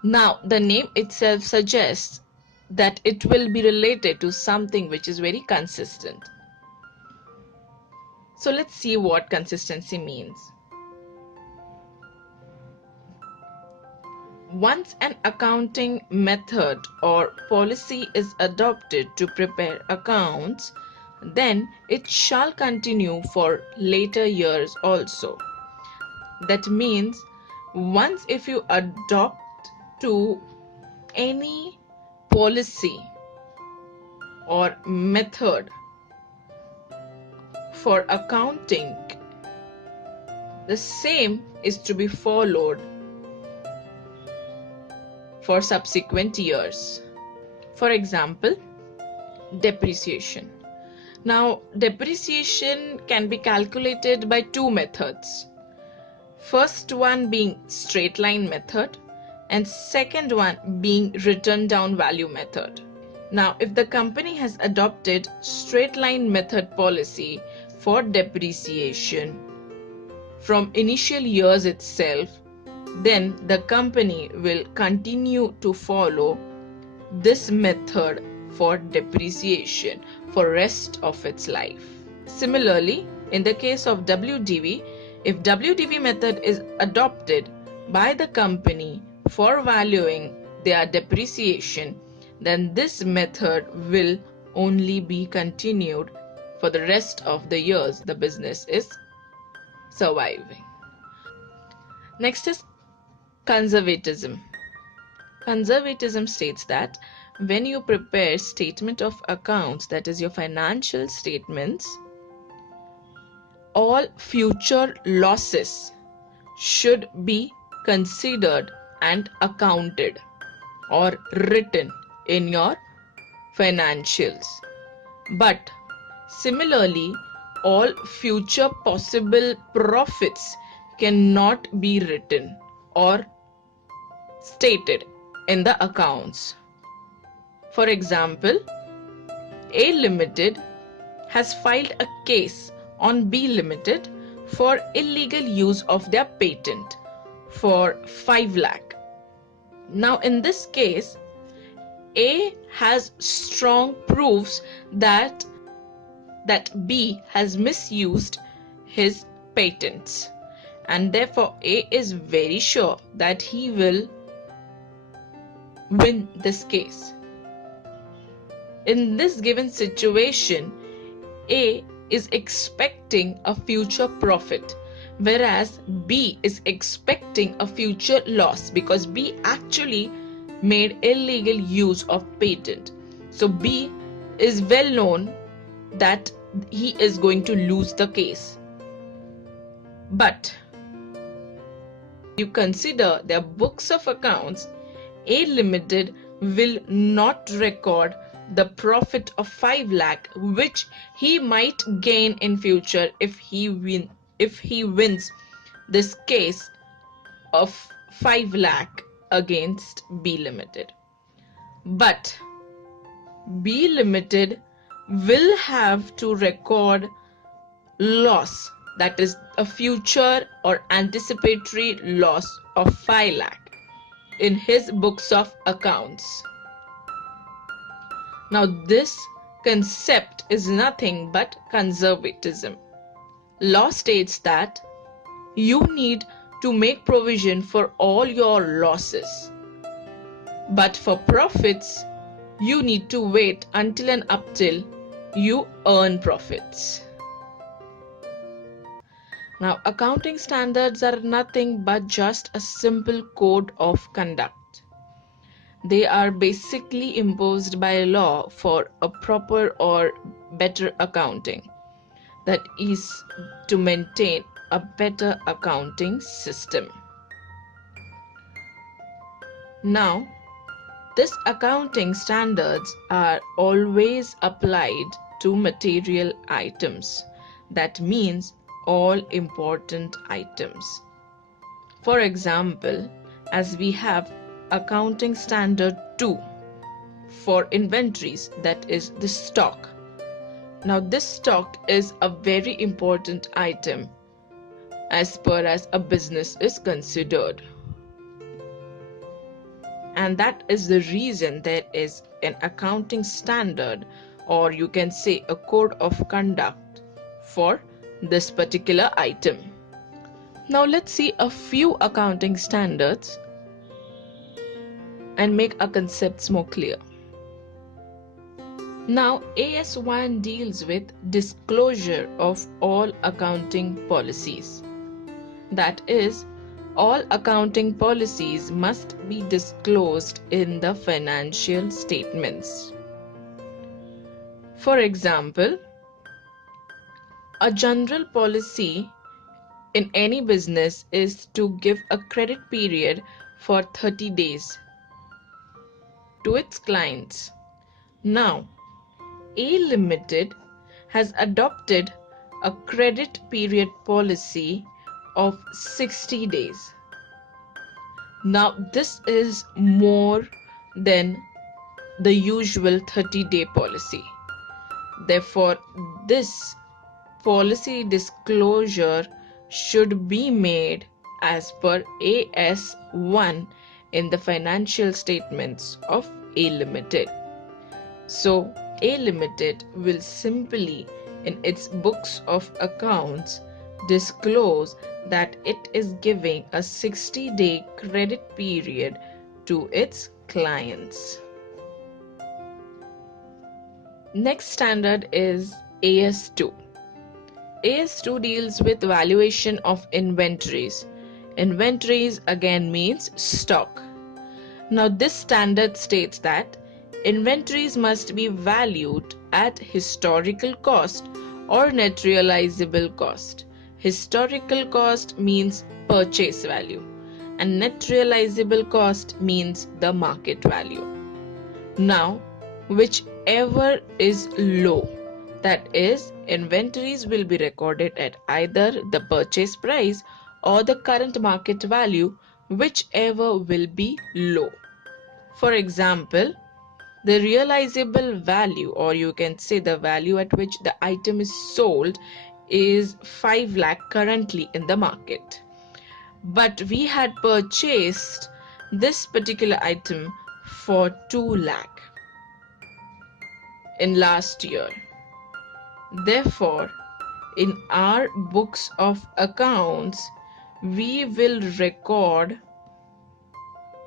Now, the name itself suggests that it will be related to something which is very consistent. So let's see what consistency means. Once an accounting method or policy is adopted to prepare accounts, then it shall continue for later years also. That means once if you adopt to any policy or method for accounting, the same is to be followed for subsequent years. For example, depreciation. Now, depreciation can be calculated by two methods. First one being straight line method and second one being written down value method. Now, if the company has adopted straight line method policy for depreciation from initial years itself, then the company will continue to follow this method for depreciation for rest of its life. Similarly, in the case of WDV, if WDV method is adopted by the company for valuing their depreciation, then this method will only be continued for the rest of the years the business is surviving. Next is conservatism. Conservatism states that when you prepare statement of accounts, that is your financial statements, all future losses should be considered and accounted or written in your financials. But similarly, all future possible profits cannot be written or stated in the accounts. For example, A Limited has filed a case on B Limited for illegal use of their patent for 5 lakh. Now, in this case, A has strong proofs that B has misused his patents, and therefore A is very sure that he will win this case. In this given situation, A is expecting a future profit, whereas B is expecting a future loss because B actually made illegal use of patent. So B is well known that he is going to lose the case. But you consider their books of accounts, A Limited will not record the profit of 5 lakh which he might gain in future if he wins this case of 5 lakh against B Limited. But B Limited will have to record loss, that is a future or anticipatory loss of 5 lakh in his books of accounts. Now this concept is nothing but conservatism. Law states that you need to make provision for all your losses, but for profits you need to wait until and up till you earn profits. Now, accounting standards are nothing but just a simple code of conduct. They are basically imposed by law for a proper or better accounting, that is, to maintain a better accounting system. Now, these accounting standards are always applied to material items. That means all important items. For example, as we have accounting standard 2 for inventories, that is the stock. Now this stock is a very important item as far as a business is considered. And that is the reason there is an accounting standard, or you can say a code of conduct for this particular item. Now let's see a few accounting standards and make our concepts more clear. Now AS1 deals with disclosure of all accounting policies. That is, all accounting policies must be disclosed in the financial statements. For example, a general policy in any business is to give a credit period for 30 days to its clients. Now, A Limited has adopted a credit period policy of 60 days. Now this is more than the usual 30-day policy. Therefore, this policy disclosure should be made as per AS1 in the financial statements of A Limited. So A Limited will simply in its books of accounts disclose that it is giving a 60-day credit period to its clients. Next standard is AS2. AS2 deals with valuation of inventories. Inventories again means stock. Now this standard states that inventories must be valued at historical cost or net realizable cost. Historical cost means purchase value and net realizable cost means the market value. Now, whichever is low, that is, inventories will be recorded at either the purchase price or the current market value, whichever will be low. For example, the realizable value, or you can say the value at which the item is sold, is 5 lakh currently in the market. But we had purchased this particular item for 2 lakh in last year. Therefore, in our books of accounts, we will record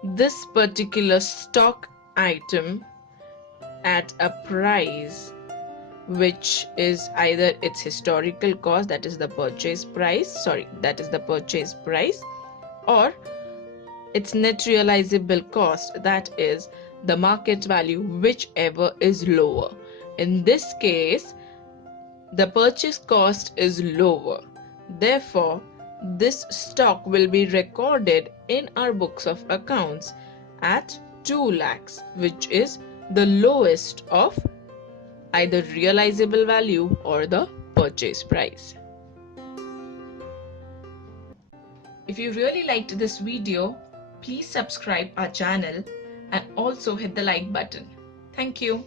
this particular stock item at a price which is either its historical cost, that is the purchase price, or its net realizable cost, that is the market value, whichever is lower. In this case, the purchase cost is lower. Therefore, this stock will be recorded in our books of accounts at 2 lakhs, which is the lowest of either realizable value or the purchase price. If you really liked this video, please subscribe our channel and also hit the like button. Thank you.